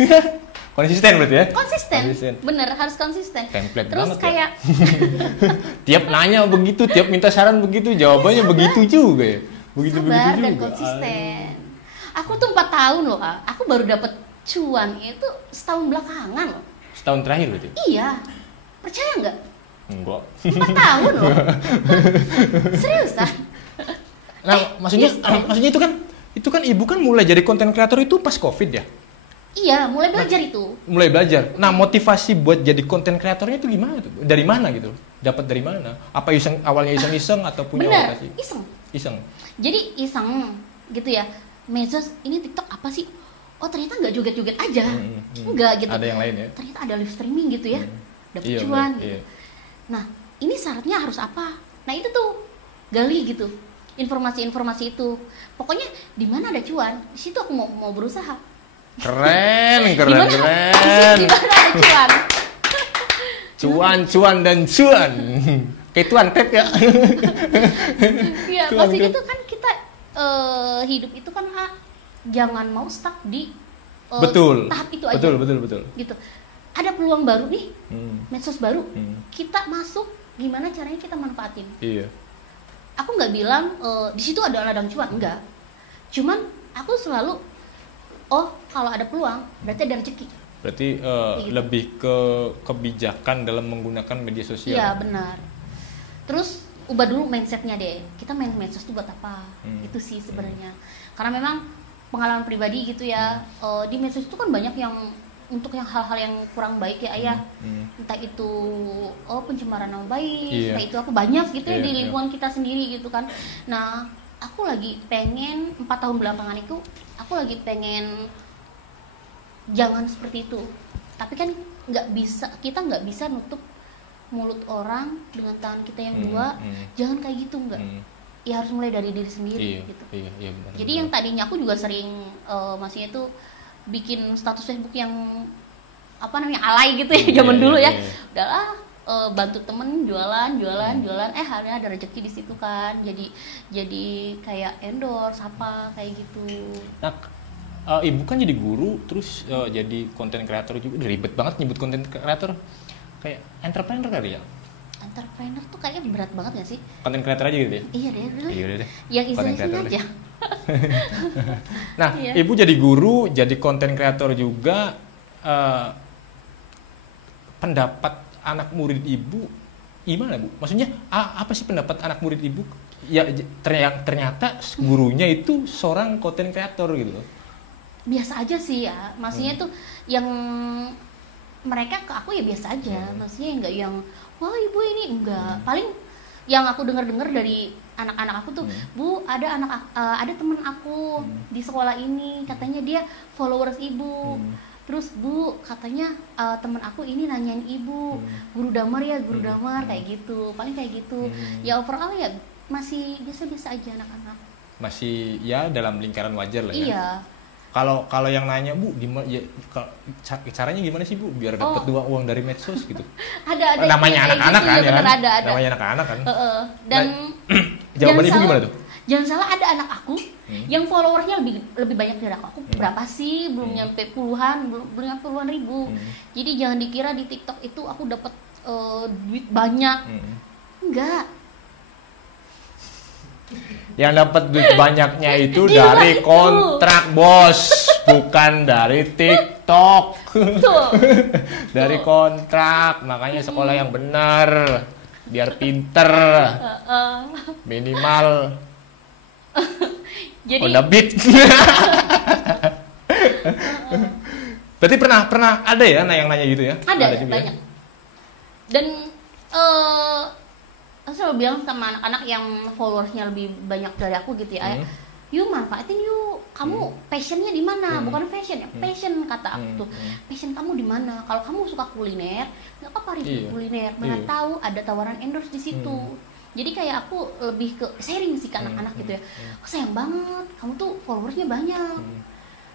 Konsisten berarti ya? Konsisten. Bener, harus konsisten. Template terus banget kayak tiap nanya begitu, tiap minta saran begitu, jawabannya begitu juga ya. Begitu sabar juga. Dan konsisten. Aku tuh 4 tahun loh, Kak. Aku baru dapet cuan itu setahun belakangan loh. Setahun terakhir berarti? Iya. Percaya nggak? Enggak. 4 tahun loh. Seriusan? Nah, maksudnya itu kan ibu kan mulai jadi konten kreator itu pas Covid ya? Iya, mulai belajar itu. Mulai belajar. Nah, motivasi buat jadi konten kreatornya itu gimana tuh? Dari mana gitu? Dapat dari mana? Apa awalnya iseng-iseng atau punya motivasi? Iseng. Jadi iseng gitu ya. Medsos ini TikTok apa sih? Oh, ternyata nggak joget-joget aja. Enggak gitu. Ada yang lain ya? Ternyata ada live streaming gitu ya. Dapat cuan. Gitu. Nah, ini syaratnya harus apa? Nah, itu tuh gali gitu. Informasi-informasi itu. Pokoknya di mana ada cuan, di situ aku mau berusaha. Keren. Di mana ada cuan? Cuan. Kayak tuan tep ya. Iya, pasti itu kan kita hidup itu kan jangan mau stuck di tahap itu aja. Betul. Gitu. Ada peluang baru nih, medsos baru. Kita masuk, gimana caranya kita manfaatin? Iya. aku nggak bilang di situ ada ladang cuan, enggak. Cuman aku selalu kalau ada peluang berarti ada rezeki. Berarti gitu. Lebih ke kebijakan dalam menggunakan media sosial. Iya benar. Terus ubah dulu mindsetnya deh. Kita main medsos itu buat apa? Itu sih sebenarnya. Karena memang pengalaman pribadi gitu ya. Di medsos itu kan banyak yang untuk yang hal-hal yang kurang baik ya ayah. Entah itu pencemaran nama baik, entah itu aku banyak gitu ya di lingkungan kita sendiri gitu kan. Nah, aku lagi pengen 4 tahun belakangan itu aku lagi pengen jangan seperti itu, tapi kan kita nggak bisa nutup mulut orang dengan tangan kita yang dua. Jangan kayak gitu, nggak. Ya harus mulai dari diri sendiri gitu. Iya, benar, jadi yang tadinya aku juga sering maksudnya itu bikin status Facebook yang alay gitu ya zaman dulu ya. Udahlah bantu temen jualan akhirnya ada rezeki di situ kan. Jadi kayak endorse apa kayak gitu. Nah, ibu kan jadi guru terus jadi konten kreator juga. Ribet banget nyebut konten kreator, kayak entrepreneur kali ya. Entrepreneur tuh kayaknya berat banget gak sih? Konten kreator aja gitu ya. Iya deh. Yang Konten iseng kreator aja. Nah, ibu jadi guru, jadi konten kreator juga. Pendapat anak murid ibu gimana, Bu? Maksudnya apa sih pendapat anak murid ibu? Ya ternyata gurunya itu seorang konten kreator gitu loh. Biasa aja sih ya, maksudnya tuh yang mereka ke aku ya biasa aja, maksudnya nggak yang wah ibu ini enggak. Paling yang aku dengar dari anak-anak aku tuh, Bu ada teman aku di sekolah ini katanya dia followers ibu. Terus Bu katanya teman aku ini nanyain ibu, guru damar ya guru damar kayak gitu, paling kayak gitu. Ya overall ya masih biasa-biasa aja anak-anak. Masih ya dalam lingkaran wajar lah ya. Iya. Kalau yang nanya, Bu, caranya gimana sih, Bu, biar dapat uang dari medsos gitu? Ada namanya anak-anak gitu, kan, ya kan? Ada. Namanya anak-anak kan. Dan jawaban ibu gimana tuh? Jangan salah, ada anak aku yang followernya lebih banyak dari aku. Berapa sih? Belum nyampe puluhan, belum nyampe puluhan ribu. Jadi jangan dikira di TikTok itu aku dapat duit banyak. Enggak. Yang dapat duit banyaknya itu dari kontrak, Bos, bukan dari TikTok. Dari kontrak, makanya sekolah yang benar, biar pinter. Minimal jadi Honda Beat. Berarti pernah ada ya yang nanya gitu ya? Ada juga banyak. Dan aku selalu bilang sama anak-anak yang followersnya lebih banyak dari aku gitu ya, yuk manfaatin yuk, kamu passionnya di mana? Bukan fashion ya, passion kata aku tuh. Passion kamu di mana? Kalau kamu suka kuliner, nggak apa-apa review kuliner. Mana tahu ada tawaran endorse di situ. Jadi kayak aku lebih ke sharing sih ke anak-anak gitu ya. Sayang banget, kamu tuh followersnya banyak,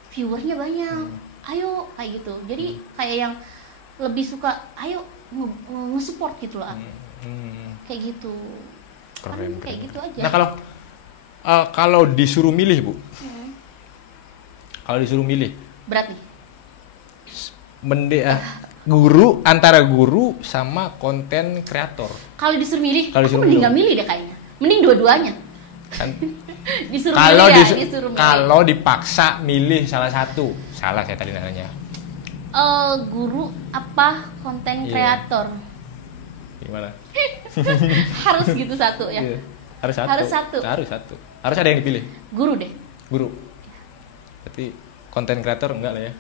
viewersnya banyak. Ayo kayak gitu. Jadi kayak yang lebih suka, ayo nge-support gitu loh. Kayak gitu. Keren. Kayak gitu aja. Nah kalau disuruh milih, Bu, kalau disuruh milih, berat nih. Guru, antara guru sama konten kreator. Kalau disuruh milih, aku mending nggak milih deh kayaknya. Mending dua-duanya. Kan, disuruh milih ya, disuruh milih. Kalau dipaksa milih salah satu, salah saya tadi nanya. Guru apa konten kreator? Gimana? Harus gitu satu ya. Harus satu. Harus ada yang dipilih. Guru deh. Guru. Berarti konten kreator enggak lah ya.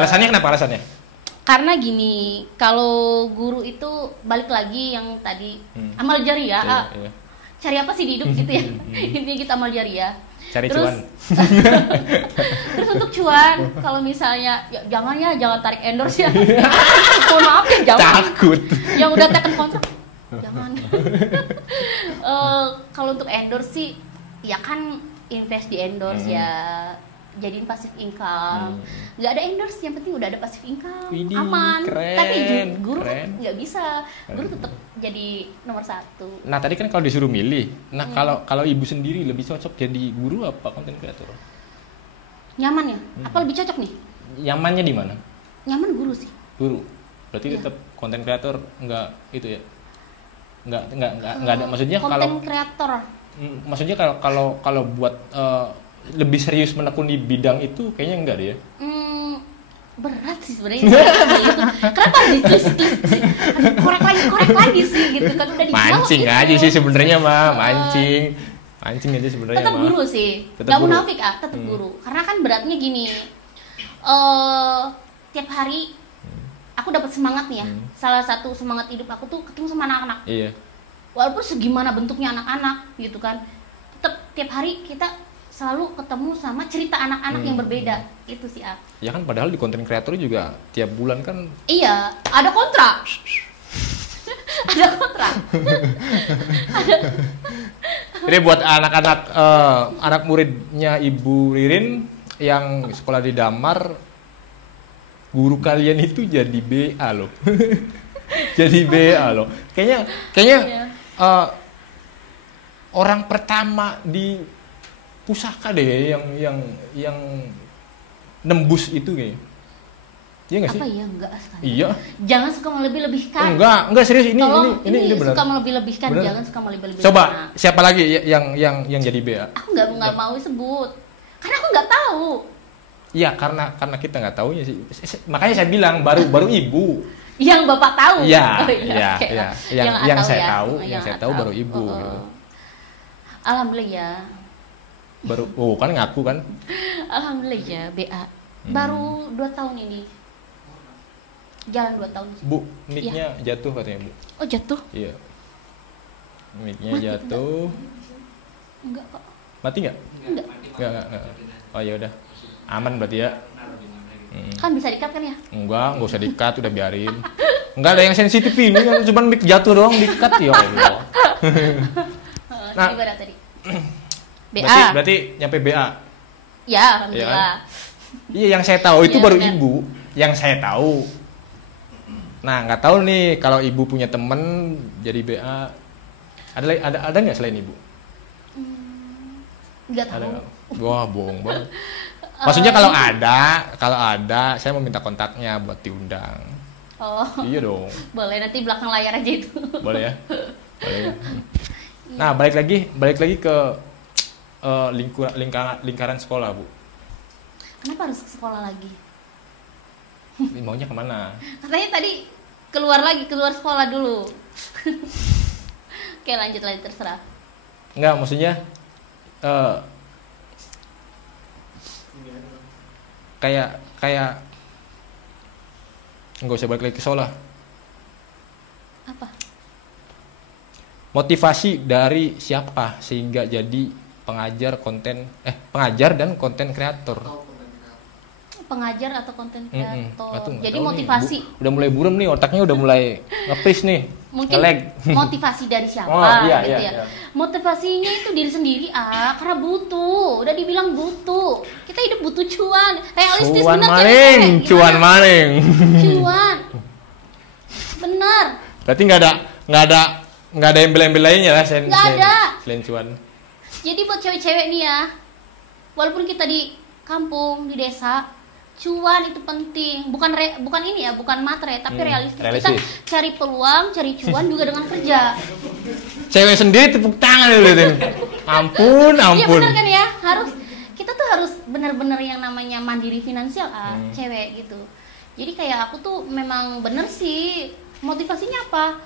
Alasannya kenapa alasannya? Karena gini, kalau guru itu balik lagi yang tadi amal jariah. Iya. Cari apa sih di hidup gitu ya? Intinya kita amal jariah. Cari cuan. Terus untuk cuan, kalau misalnya jangan tarik endorse ya. Mohon maaf ya, jangan. Takut. Yang udah teken kontrak, jangan. Kalau untuk endorse sih, ya kan invest di endorse ya. Jadiin pasif income. Nggak ada endorse, yang penting udah ada pasif income. Widih, aman. keren, Tapi guru nggak bisa. Guru tetap jadi nomor 1. Nah tadi kan kalau disuruh milih, nah kalau ibu sendiri lebih cocok jadi guru apa konten kreator? Nyaman ya? Apa lebih cocok nih? Nyamannya di mana? Nyaman guru sih. Guru. Berarti tetap konten kreator nggak itu ya? nggak ada, maksudnya konten kreator. Maksudnya kalau buat lebih serius menekuni bidang itu kayaknya enggak deh ya. Berat sih sebenarnya gitu. Kenapa ditulis korek lagi sih gitu kan udah dijawab. Mancing gitu. aja sih sebenarnya mah, mancing aja sebenarnya. Tetap guru sih, nggak munafik tetap guru. Karena kan beratnya gini, tiap hari aku dapat semangat nih ya. Salah satu semangat hidup aku tuh ketemu sama anak-anak. Iya. Walaupun segimana bentuknya anak-anak gitu kan, tetap tiap hari kita selalu ketemu sama cerita anak-anak yang berbeda. Itu sih Ya kan padahal di konten kreator juga tiap bulan kan. Iya, ada kontrak. Ada kontrak. Jadi buat anak-anak anak muridnya Ibu Ririn yang sekolah di Damar, guru kalian itu jadi BA loh. Jadi BA loh. Kayaknya Iya. Orang pertama di pusaka deh yang nembus itu kayaknya. Iya nggak sih? Apa ya? Enggak sekali. Iya. Jangan suka melebih-lebihkan. Enggak serius ini Tolong, ini benar. suka melebih-lebihkan, Bener. jangan suka melebih-lebihkan. Coba siapa lagi yang jadi BA? Aku nggak mau sebut. Karena aku nggak tahu. Iya, karena kita nggak tahunya sih. Makanya saya bilang baru ibu. Yang Bapak tahu. Iya, iya. iya, Oke iya. lah. Yang saya ya. tahu, yang saya tahu baru ibu. Gitu. Alhamdulillah ya. Baru, kan ngaku kan? Alhamdulillah ya, BA. Baru 2 tahun ini. Jalan 2 tahun. Bu, mic-nya jatuh katanya Bu. Oh jatuh? Iya. Mic-nya jatuh. Enggak kok. Mati nggak? Enggak. Oh ya udah. Aman berarti ya. Kan bisa di-cut kan ya? Nggak usah di-cut, udah biarin. Nggak ada yang sensitif ini, kan cuma mic jatuh doang di-cut ya Allah. Nah, gimana tadi? BA. Berarti nyampe BA. Ya, alhamdulillah. Iya, yang saya tahu itu Iya, baru bener. ibu. Yang saya tahu. Nah, nggak tahu nih kalau ibu punya temen jadi BA. Ada nggak selain ibu? Nggak Ada tahu. nggak? Wah, bohong banget. Maksudnya kalau ada, saya mau minta kontaknya buat diundang. Oh. Iya dong. Boleh nanti belakang layar aja itu. Boleh ya? Boleh ya? Nah, balik lagi ke lingkaran sekolah, Bu. Kenapa harus ke sekolah lagi? Maunya kemana? Katanya tadi keluar sekolah dulu. Oke, lanjut terserah. Enggak, maksudnya kayak nggak usah balik lagi ke sekolah. Apa? Motivasi dari siapa sehingga jadi pengajar dan konten kreator? Pengajar atau konten kreator. Nggak Jadi tahu motivasi. nih, udah mulai buram nih, otaknya udah mulai ngepris nih. Mungkin nge-lag. motivasi dari siapa Iya, gitu iya, ya. iya. Motivasinya itu diri sendiri karena butuh. Udah dibilang butuh. Kita hidup butuh cuan. Realistis Cuan bener maning, cewek. cuan Gimana? maning. Cuan. Bener. Berarti nggak ada embel-embel lainnya lah Nggak ada. selain cuan. Jadi buat cewek-cewek nih ya, walaupun kita di kampung, di desa, cuan itu penting. Bukan ini ya, bukan materai, tapi realistis. Kita cari peluang, cari cuan juga dengan kerja. Cewek sendiri tepuk tangan dulu tuh. Ampun. Iya benar kan ya, kita tuh harus benar-benar yang namanya mandiri finansial cewek gitu. Jadi kayak aku tuh memang bener sih, motivasinya apa?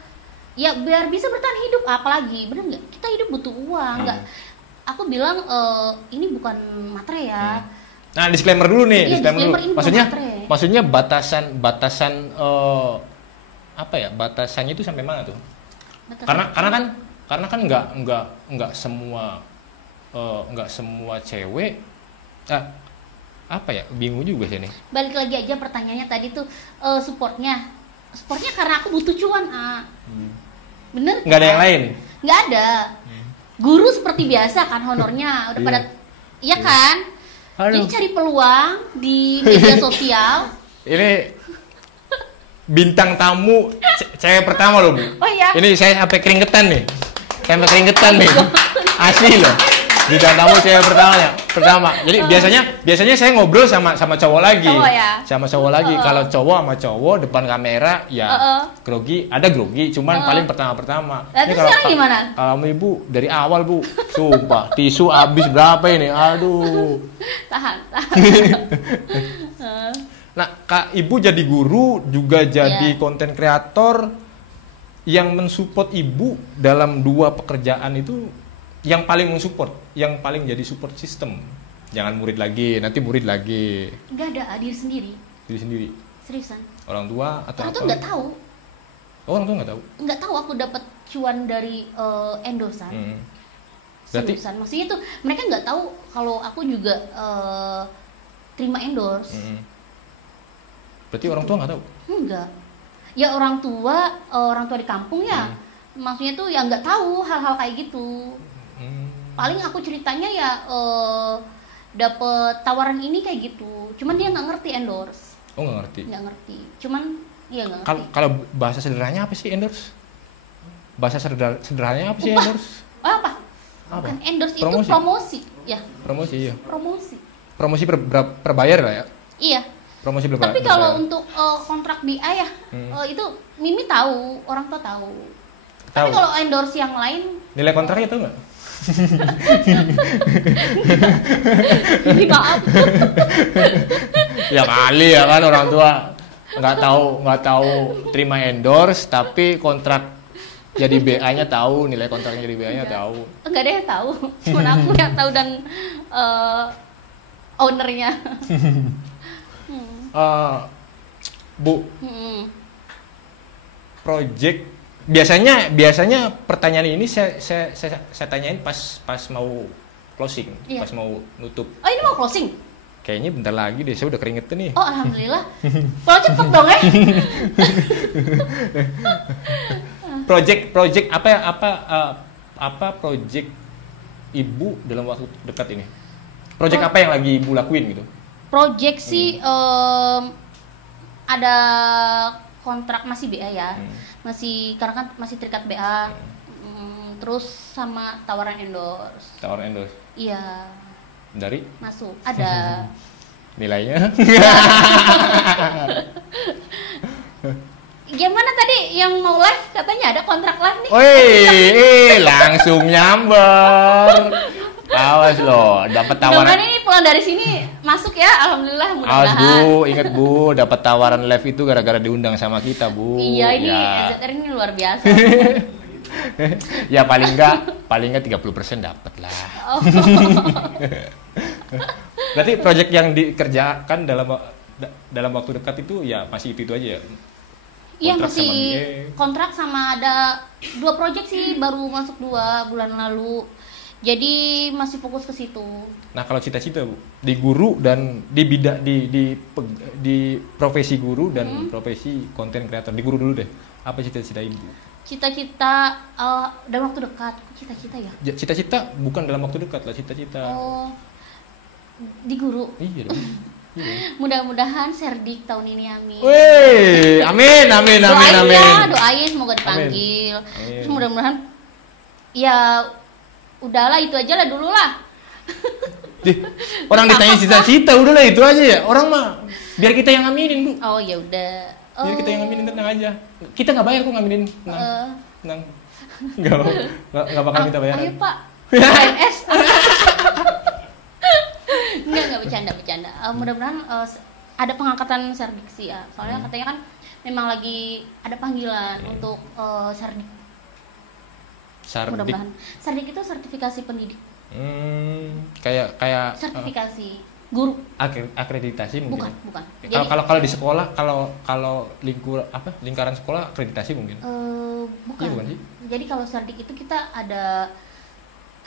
Ya biar bisa bertahan hidup, apalagi bener nggak? Kita hidup butuh uang, nggak? Aku bilang ini bukan materai ya. Nah, disclaimer dulu nih, Iya, disclaimer ini maksudnya batasan apa ya? Batasannya itu sampai mana tuh? Karena kan nggak semua cewek apa ya? Bingung juga sih nih. Balik lagi aja pertanyaannya tadi tuh supportnya karena aku butuh cuan. Bener? Nggak ada yang lain? Nggak ada. Guru seperti biasa kan honornya udah pada, iya kan? Aduh. Jadi cari peluang di media sosial. Ini bintang tamu cewek pertama loh, Bu. Oh iya. Ini saya sampai keringetan nih. Asli loh. Bintang tamu cewek pertama. Jadi biasanya saya ngobrol sama cowok lagi. Cowok ya? Sama cowok lagi. Kalau cowok sama cowok depan kamera ya grogi, cuman paling pertama. Lalu sekarang gimana? Kalau ibu dari awal bu, sumpah tisu habis berapa ini? Aduh. Tahan. Nah, Kak, Ibu jadi guru juga jadi konten kreator yang mensupport Ibu dalam 2 pekerjaan itu yang paling mensupport, yang paling jadi support system. Jangan murid lagi, nanti murid lagi. Enggak ada, diri sendiri. Diri sendiri. Seriusan. Orang tua atau orang tua nggak tahu. Oh, orang tua nggak tahu. Nggak tahu aku dapat cuan dari endorsan. Berarti Seriusan. Maksudnya itu mereka nggak tahu kalau aku juga terima endorse. Berarti orang tua nggak tahu? Enggak. Ya orang tua di kampung ya. Maksudnya tuh ya nggak tahu hal-hal kayak gitu. Paling aku ceritanya ya dapet tawaran ini kayak gitu. Cuman dia nggak ngerti endorse. Oh, nggak ngerti. Nggak ngerti. Cuman ya nggak ngerti. Kalau bahasa sederhananya apa sih endorse? Bahasa sederhananya apa sih endorse? Apa? Bukan endorse itu promosi. Ya. Promosi, iya. Promosi berbayar lah ya. Iya. Promosi berbayar. Tapi kalau untuk kontrak BI ya, itu Mimi tahu, orang tua tahu. Tapi kalau endorse yang lain, nilai kontraknya tahu nggak? Ini maaf. Ya kali ya kan orang tua nggak tahu terima endorse, tapi kontrak jadi BA-nya tahu, nilai kontraknya jadi BA-nya tahu. Enggak ada yang tahu, cuma aku yang tahu dan ownernya. Bu, project biasanya pertanyaan ini saya tanyain pas mau closing, pas mau nutup. Oh, ini mau closing? Kayaknya bentar lagi deh, saya udah keringetan nih. Oh, alhamdulillah. Kalau cepet dong ya. Project apa project Ibu dalam waktu dekat ini? Project apa yang lagi Ibu lakuin gitu? Project sih ada kontrak masih BA ya. Masih karena kan masih terikat BA. Terus sama tawaran endorse. Tawaran endorse. Iya. Dari? Masuk. Ada. Nilainya? Gimana tadi yang mau live katanya ada kontrak live nih? Wih, langsung nyamber. Awas loh, dapat tawaran. Mudah-mudahan ini pulang dari sini masuk ya, alhamdulillah mudah-mudahan. Awas Bu, ingat Bu, dapat tawaran live itu gara-gara diundang sama kita Bu. Iya ini EZR ini luar biasa. Ya paling enggak 30% dapat lah. Oh. Berarti project yang dikerjakan dalam waktu dekat itu ya masih itu aja ya? Iya masih kontrak sama ada 2 project sih baru masuk 2 bulan lalu. Jadi masih fokus ke situ. Nah, kalau cita-cita Bu, di guru dan di profesi guru dan profesi konten kreator. Di guru dulu deh. Apa cita-cita Ibu? Cita-cita dalam waktu dekat. Cita-cita ya? Cita-cita bukan dalam waktu dekat lah, cita-cita. Oh. Di guru. Iya dong. Mudah-mudahan Serdik tahun ini amin. Wih, amin. Doain semoga dipanggil. Terus mudah-mudahan ya udahlah itu aja lah dulu lah. Orang ditanya cita-cita udahlah itu aja ya. Orang mah biar kita yang ngaminin Bu. Oh ya udah. Biar kita yang ngaminin, tenang aja. Kita nggak bayar kok ngaminin. Tenang. Nggak bakal minta bayaran. Ayo Pak. PNS. Enggak bercanda. Mudah-mudahan ada pengangkatan Serdik sih ya. Soalnya katanya kan memang lagi ada panggilan untuk Serdik. Mudah-mudahan. Serdik itu sertifikasi pendidik. Kayak sertifikasi guru. Akreditasi mungkin. Bukan. Kalau di sekolah kalau lingkaran sekolah akreditasi mungkin. Bukan. Iya, bukan sih? Jadi kalau Serdik itu kita ada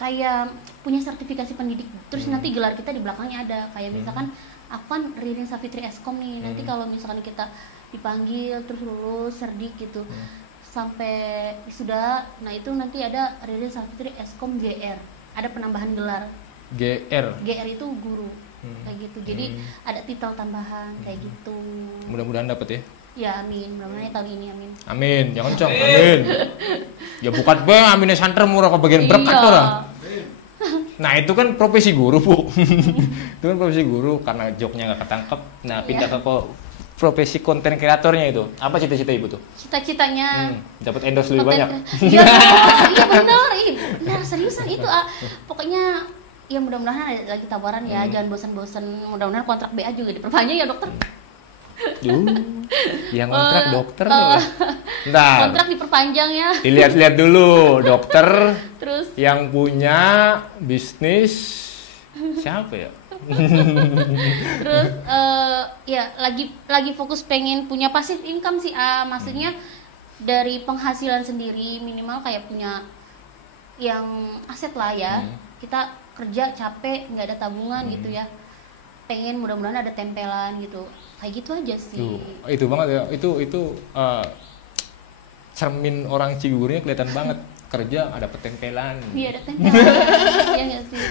kayak punya sertifikasi pendidik. Terus nanti gelar kita di belakangnya ada. Kayak misalkan aku kan Ririn Safitri Eskom nih. Nanti kalau misalkan kita dipanggil terus lulus Serdik gitu. Sampai sudah, nah itu nanti ada Ririn Safitri Eskom GR. Ada penambahan gelar. GR itu guru. Kayak gitu. Jadi ada titel tambahan kayak gitu. Mudah-mudahan dapat ya. Ya amin, mudah-mudahan tahun ini amin. Amin, jangan cong, amin. Ya bukan be, aminnya santer murah ke bagian berkat orang. Nah itu kan profesi guru Bu. Itu kan profesi guru karena joknya nggak ketangkep. Nah pindah ke profesi konten kreatornya itu. Apa cita-cita Ibu tuh? Cita-citanya dapat endorse lebih banyak. Iya benar, benar seriusan itu. Pokoknya ya mudah-mudahan ada lagi tawaran ya, jangan bosan-bosan. Mudah-mudahan kontrak BA juga diperpanjang ya dokter. Yang kontrak dokter. Nah, kontrak diperpanjang ya. Dilihat-lihat dulu dokter. Terus yang punya bisnis siapa ya? Terus ya lagi fokus pengen punya passive income sih, maksudnya dari penghasilan sendiri minimal kayak punya yang aset lah ya. Kita kerja capek nggak ada tabungan gitu ya, pengen mudah-mudahan ada tempelan gitu, kayak gitu aja sih. Itu banget ya, itu cermin orang Cigurnya kelihatan banget, kerja ada tempelan. Iya ada tempelan. Iya nggak sih.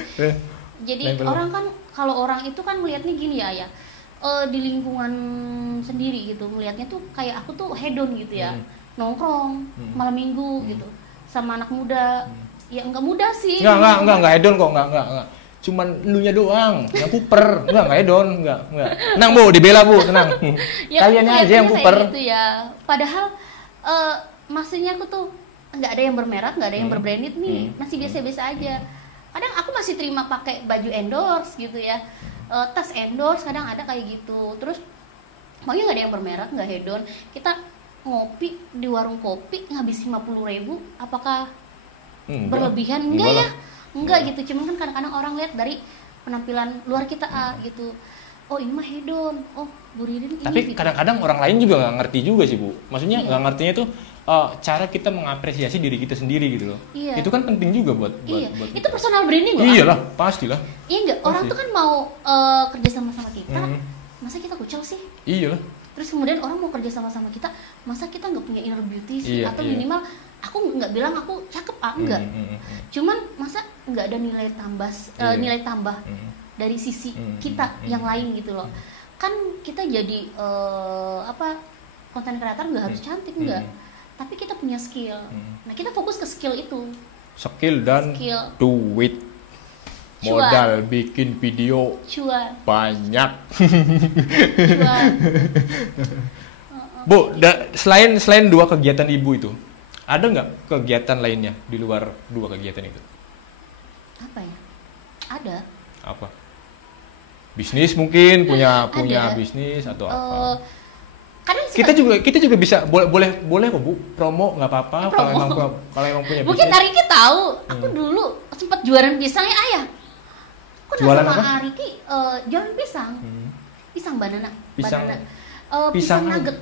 Jadi tempelan. Orang kan kalau orang itu kan melihatnya gini ya di lingkungan sendiri gitu, melihatnya tuh kayak aku tuh hedon gitu ya, nongkrong malam minggu gitu sama anak muda. Ya enggak mudah sih. Enggak hedon kok, enggak. Cuman lunya doang, yang kuper. Enggak hedon, enggak. Tenang Bu, dibela Bu, tenang. Ya, kalian aja yang kuper. Gitu ya. Padahal maksudnya aku tuh enggak ada yang bermerek, enggak ada yang berbranded nih. Masih biasa-biasa aja. Kadang aku masih terima pakai baju endorse gitu ya. Tas endorse kadang ada kayak gitu. Terus pokoknya enggak ada yang bermerek, enggak hedon. Kita ngopi di warung kopi ngabis 50.000, apakah berlebihan? Enggak gitu. Cuman kan kadang-kadang orang lihat dari penampilan luar kita gitu. Oh ini mah hedon, oh Bu Ririn ini. Tapi kadang-kadang orang lain juga nggak ngerti juga sih Bu. Maksudnya nggak ngertinya tuh cara kita mengapresiasi diri kita sendiri gitu loh. Iya. Itu kan penting juga buat itu personal branding loh. Iyalah, pastilah. Iya enggak, orang tuh kan mau kerja sama-sama kita. Masa kita kucel sih? Iyalah. Terus kemudian orang mau kerja sama-sama kita, masa kita nggak punya inner beauty sih? Atau minimal aku nggak bilang aku cakep enggak. Cuman masa nggak ada nilai tambah dari sisi kita yang lain gitu loh. Kan kita jadi konten kreator nggak harus cantik enggak. Tapi kita punya skill. Nah, kita fokus ke skill itu. Skill dan duit. Modal bikin video banyak. Bu, selain dua kegiatan Ibu itu, ada nggak kegiatan lainnya di luar dua kegiatan itu? Apa ya? Ada. Apa? Bisnis mungkin punya bisnis atau apa? Kita juga bisa boleh kok Bu promo nggak apa-apa kalau emang punya bisnis. Mungkin Ariki tahu, aku dulu sempat jualan pisangnya ayah. Aku jualan sama Ariki jualan pisang, pisang banana, pisang nugget.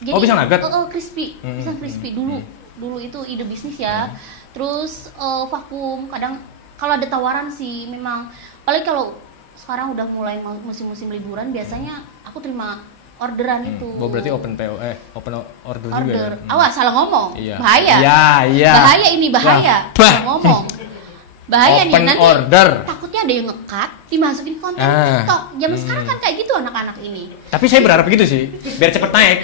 Jadi, pisang nugget? Crispy, pisang crispy dulu itu ide bisnis ya. Terus vakum, kadang kalau ada tawaran sih memang. Paling kalau sekarang udah mulai musim-musim liburan, biasanya aku terima orderan itu. Berarti open order juga ya? Awas salah ngomong, bahaya. Iya. Bahaya ini salah ngomong. Bahaya open nih nanti. Order. Takutnya ada yang nge-cut, dimasukin konten TikTok. Zaman sekarang kan kayak gitu anak-anak ini. Tapi saya berharap gitu sih, biar cepet naik.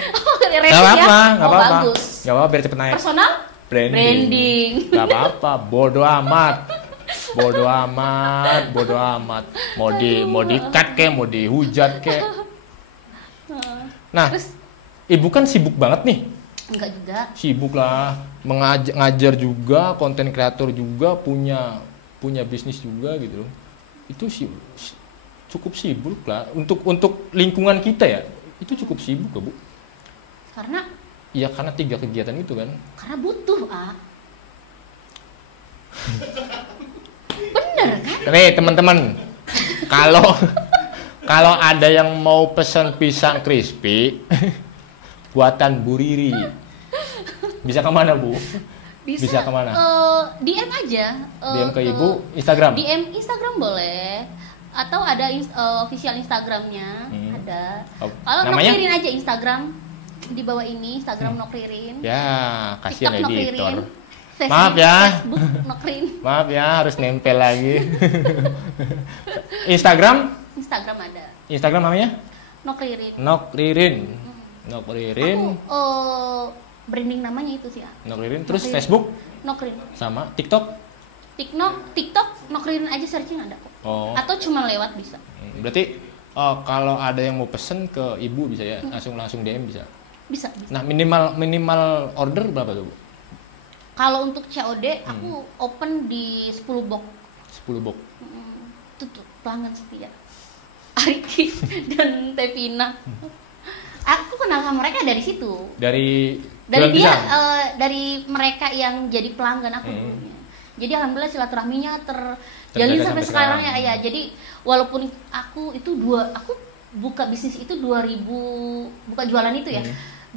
Gak apa-apa, bagus. Gak apa-apa, biar cepet naik. Personal branding. Gak apa-apa, bodo amat. Mau di-cut kek, mau dihujat kek. Nah, terus, Ibu kan sibuk banget nih. Enggak juga. Sibuk lah, ngajar juga, konten kreator juga, punya bisnis juga gitu loh. Itu cukup sibuk lah untuk lingkungan kita ya. Itu cukup sibuk ya Bu. Karena? Iya karena 3 kegiatan itu kan. Karena butuh Bener kan? Nih teman-teman, kalau ada yang mau pesan pisang crispy buatan Bu Riri, bisa kemana Bu? Bisa kemana? DM aja. DM ke Ibu Instagram. DM Instagram boleh. Atau ada official Instagramnya ada. Kalau Nokririn aja Instagram di bawah ini Instagram Nokririn. Ya kasihan editor. Facebook, maaf ya. Facebook Nokrin. Maaf ya harus nempel lagi. Instagram ada. Instagram namanya? Nokririn. Nokririn. Aku branding namanya itu sih ya. Nokririn. Terus Facebook? Nokrin. Sama TikTok? TikTok nokririn aja searching ada kok. Oh. Atau cuma lewat bisa. Berarti kalau ada yang mau pesen ke ibu bisa ya, langsung DM bisa. Bisa. Nah, minimal order berapa tuh, Bu? Kalau untuk COD aku open di 10 box. 10 box. Itu tuh pelanggan setia. Ariki dan Tevina. Aku kenal sama mereka dari situ. Dari dia dari mereka yang jadi pelanggan aku dulunya. Jadi alhamdulillah silaturahminya terjalin sampai sekarang ya. Jadi walaupun aku buka bisnis itu 2000 buka jualan itu ya.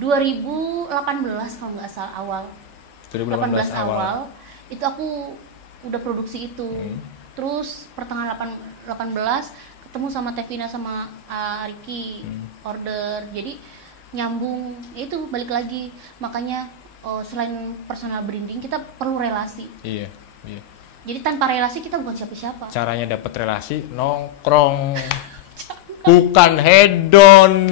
2018 kalau nggak salah awal. 2018 awal itu aku udah produksi itu. Terus pertengahan 18 ketemu sama Tevina sama Riki order. Jadi nyambung itu balik lagi. Makanya selain personal branding kita perlu relasi. Iya. Jadi tanpa relasi kita bukan siapa-siapa. Caranya dapat relasi nongkrong. Bukan hedon.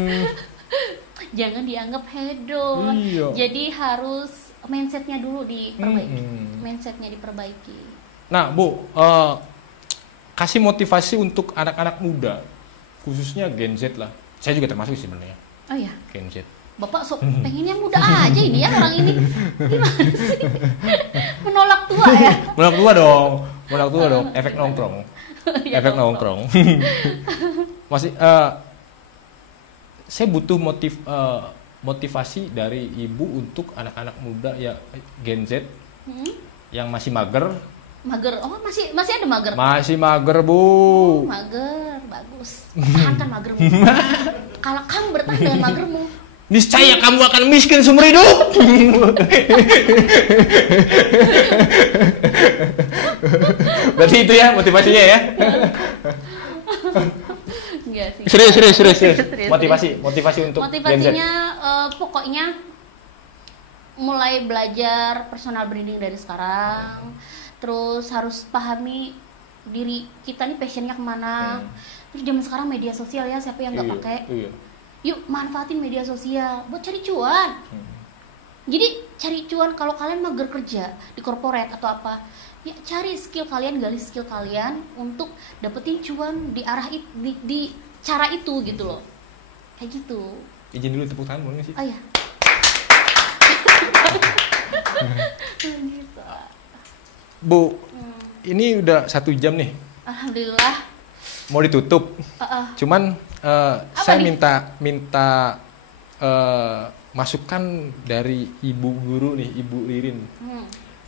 Jangan dianggap hedon. Iya. Jadi harus mindsetnya dulu diperbaiki. Mindsetnya diperbaiki. Nah, Bu, kasih motivasi untuk anak-anak muda, khususnya Gen Z lah. Saya juga termasuk sebenarnya. Oh iya. Gen Z. Bapak sok pengennya muda aja ini ya orang ini. Gimana sih? Menolak tua ya? Menolak tua dong. Efek nongkrong. Ya, efek nongkrong. Masih saya butuh motivasi dari ibu untuk anak-anak muda ya Gen Z yang masih mager. Mager. Oh, masih ada mager. Masih mager, Bu. Oh, mager. Bagus. Pertahankan magermu. Kalau kamu bertahan dengan magermu, niscaya kamu akan miskin seumur hidup. Berarti itu ya motivasinya ya? Enggak sih. Serius. Motivasi untuk motivasinya pokoknya mulai belajar personal branding dari sekarang. Terus harus pahami diri kita nih passionnya kemana. Terus zaman sekarang media sosial ya, siapa yang nggak pakai? Iya. Yuk manfaatin media sosial buat cari cuan. Jadi cari cuan kalau kalian mager kerja di corporate atau apa, ya cari skill kalian, gali skill kalian untuk dapetin cuan di arah di cara itu gitu loh. Kayak gitu. Izin dulu tepuk tangan boleh sih? Oh iya. Bu, ini udah 1 jam nih. Alhamdulillah. Mau ditutup. Cuman saya minta masukan dari ibu guru nih, Ibu Ririn,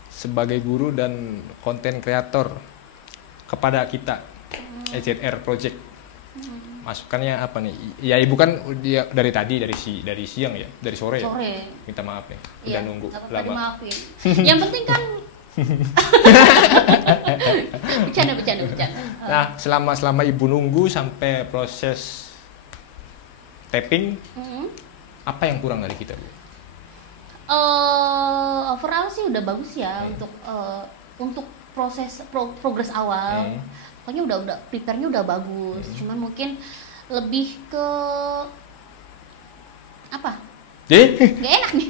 sebagai guru dan konten kreator kepada kita EZR Project. Masukannya apa nih? Ya ibu kan dia dari tadi dari siang ya, dari sore. Ya. Minta maaf nih, udah nunggu lama. Maafin. Yang penting kan. Bercanda. Nah, selama ibu nunggu sampai proses tapping, apa yang kurang dari kita, Bu? Overall sih udah bagus ya untuk proses progres awal. Pokoknya udah prepare-nya udah bagus. Cuman mungkin lebih ke apa? Gak enak nih.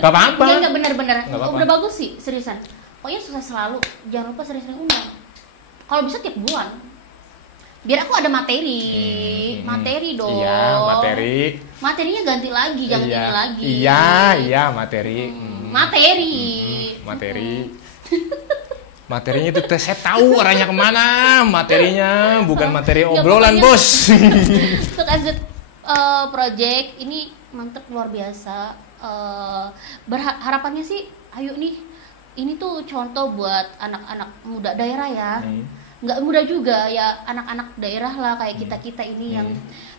Gak apa-apa. Gak bener-bener. Udah bagus sih, seriusan. Pokoknya sukses selalu. Jangan lupa sering-sering undang. Kalau bisa tiap bulan. Biar aku ada materi. Materi dong. Iya, materi. Materinya ganti lagi, jangan ini lagi. Iya, materi. Materi. Materinya itu saya tahu arahnya kemana. Materinya bukan materi obrolan, Bos. Untuk AZ Project ini mantep luar biasa. Harapannya sih, ayo nih, ini tuh contoh buat anak-anak muda daerah ya. Nggak muda juga ya, anak-anak daerah lah kayak kita ini yang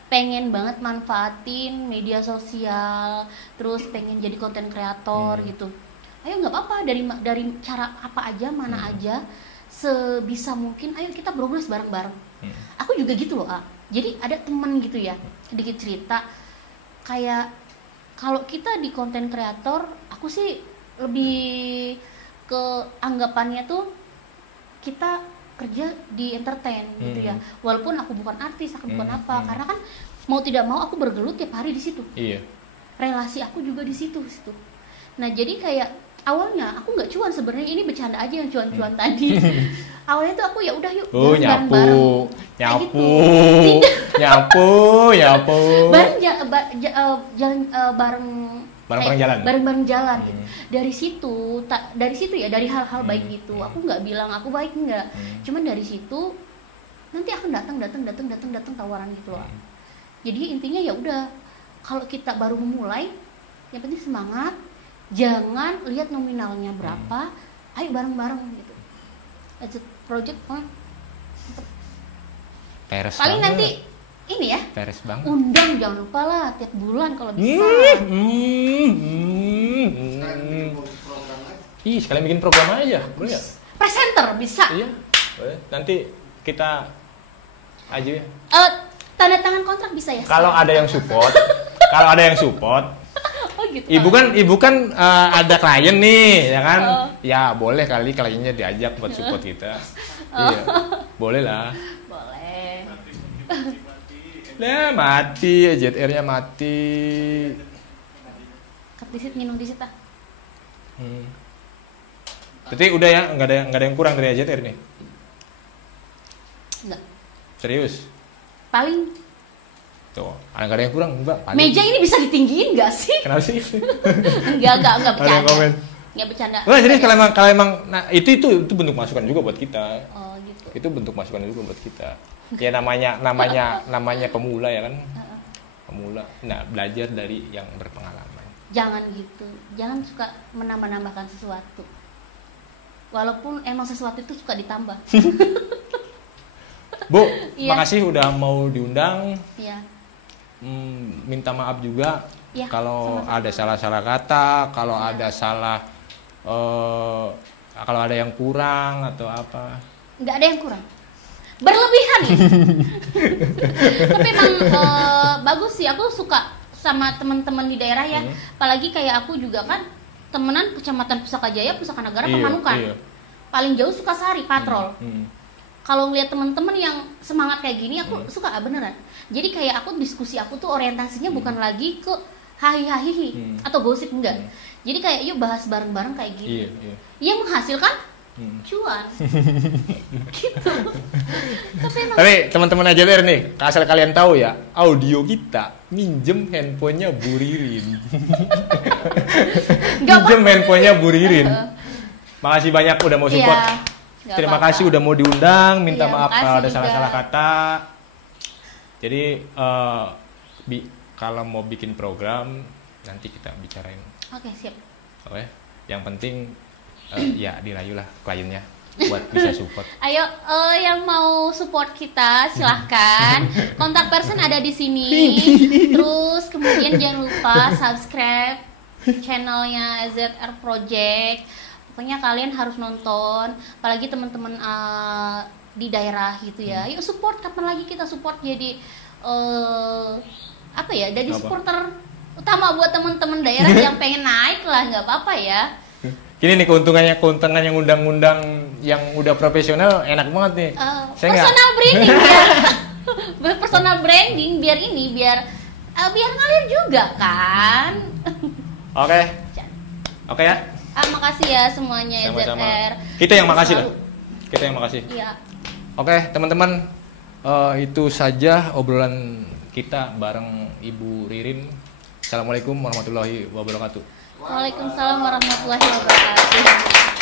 pengen banget manfaatin media sosial, terus pengen jadi konten kreator gitu. Ayo nggak apa-apa, dari cara apa aja, mana aja, sebisa mungkin ayo kita progres bareng-bareng. Aku juga gitu loh, jadi ada temen gitu ya, sedikit cerita kayak kalau kita di konten kreator, aku sih lebih ke anggapannya tuh kita kerja di entertain gitu ya, walaupun aku bukan artis, aku bukan apa, karena kan mau tidak mau aku bergelut tiap hari di situ. Relasi aku juga di situ. Nah jadi kayak awalnya aku nggak cuan sebenarnya, ini bercanda aja yang cuan-cuan tadi. Awalnya tuh aku ya udah yuk jalan bareng-bareng. nyapu, Bareng jalan bareng bareng jalan. Bareng-bareng jalan gitu. Dari situ ya, dari hal-hal baik itu. Aku nggak bilang aku baik, enggak. Cuman dari situ nanti akan datang tawaran gitu loh. Jadi intinya ya udah, kalau kita baru memulai, yang penting semangat, jangan lihat nominalnya berapa, ayo bareng-bareng gitu. As a project Peres paling banget. nanti ini ya, Peres banget. undang jangan lupa lah tiap bulan kalau bisa. Ih, sekalian bikin program aja, boleh nggak? Presenter bisa. Iya, boleh. Nanti kita aja ya. Tanda tangan kontrak bisa ya? Kalau ada yang support, Oh gitu. Ibu kan ada klien nih, ya kan? Ya boleh kali kliennya diajak buat support kita. Iya, boleh lah. Boleh. Nah, mati, ZR-nya mati. Cut disit, minum disit ah. Berarti udah ya, nggak ada yang kurang dari ZR nih. Enggak. Serius? Paling Tuh, nggak ada yang kurang, Mbak. Paling. meja ini bisa ditinggiin nggak sih? Kenapa sih? Enggak Ada yang bercanda. komen. Enggak bercanda. Wah, jadi kalau emang nah itu bentuk masukan juga buat kita. Oh gitu. Itu bentuk masukan juga buat kita. Ya namanya pemula ya kan. Pemula. Nah, belajar dari yang berpengalaman. Jangan gitu. Jangan suka menambah-nambahkan sesuatu. Walaupun emang sesuatu itu suka ditambah. Bu, Iya. makasih udah mau diundang. Iya. Minta maaf juga Ya, kalau sama-sama. ada salah-salah kata, kalau Ya. ada salah, kalau ada yang kurang atau apa. Nggak ada yang kurang. Berlebihan ya. Tapi emang bagus sih. Aku suka sama teman-teman di daerah ya. Apalagi kayak aku juga kan temenan Kecamatan Pusaka Jaya, Pusaka Negara, Pemanukan. Iya. Paling jauh Sukasari, Patrol. Kalau ngeliat teman-teman yang semangat kayak gini, aku suka beneran. Jadi kayak aku diskusi aku tuh orientasinya bukan lagi ke hahi-hahihi atau gosip, enggak. Jadi kayak yuk bahas bareng-bareng kayak gini. Iya. Yang menghasilkan cuan. Gitu. Tapi emang Tapi teman-teman AJR nih, asal kalian tahu ya, audio kita minjem handphonenya Bu Ririn. nggak Minjem apa-apa. handphonenya Bu Ririn. Makasih banyak udah mau support. Iya, nggak Terima apa-apa. kasih udah mau diundang. Minta Iya, maaf makasih kalau ada juga. salah-salah kata. Jadi kalau mau bikin program nanti kita bicarain. Oke, siap. Oke. Yang penting ya dirayulah kliennya buat bisa support. Ayo yang mau support kita silahkan. Kontak person ada di sini. Terus kemudian jangan lupa subscribe channelnya ZR Project. Pokoknya kalian harus nonton. Apalagi teman-teman di daerah gitu ya. Yuk support. Kapan lagi kita support jadi apa ya? Jadi Apa? supporter utama buat teman-teman daerah yang pengen naik lah, nggak apa-apa ya. Gini nih keuntungan yang undang-undang yang udah profesional enak banget nih. Saya nggak- Personal branding biar personal branding biar biar ngalir juga kan. Oke. Oke ya. Makasih ya semuanya Sama-sama. ZR. Kita yang makasih lah. Kita yang makasih. Iya. Oke, teman-teman, itu saja obrolan kita bareng Ibu Ririn. Assalamualaikum warahmatullahi wabarakatuh. Waalaikumsalam warahmatullahi wabarakatuh.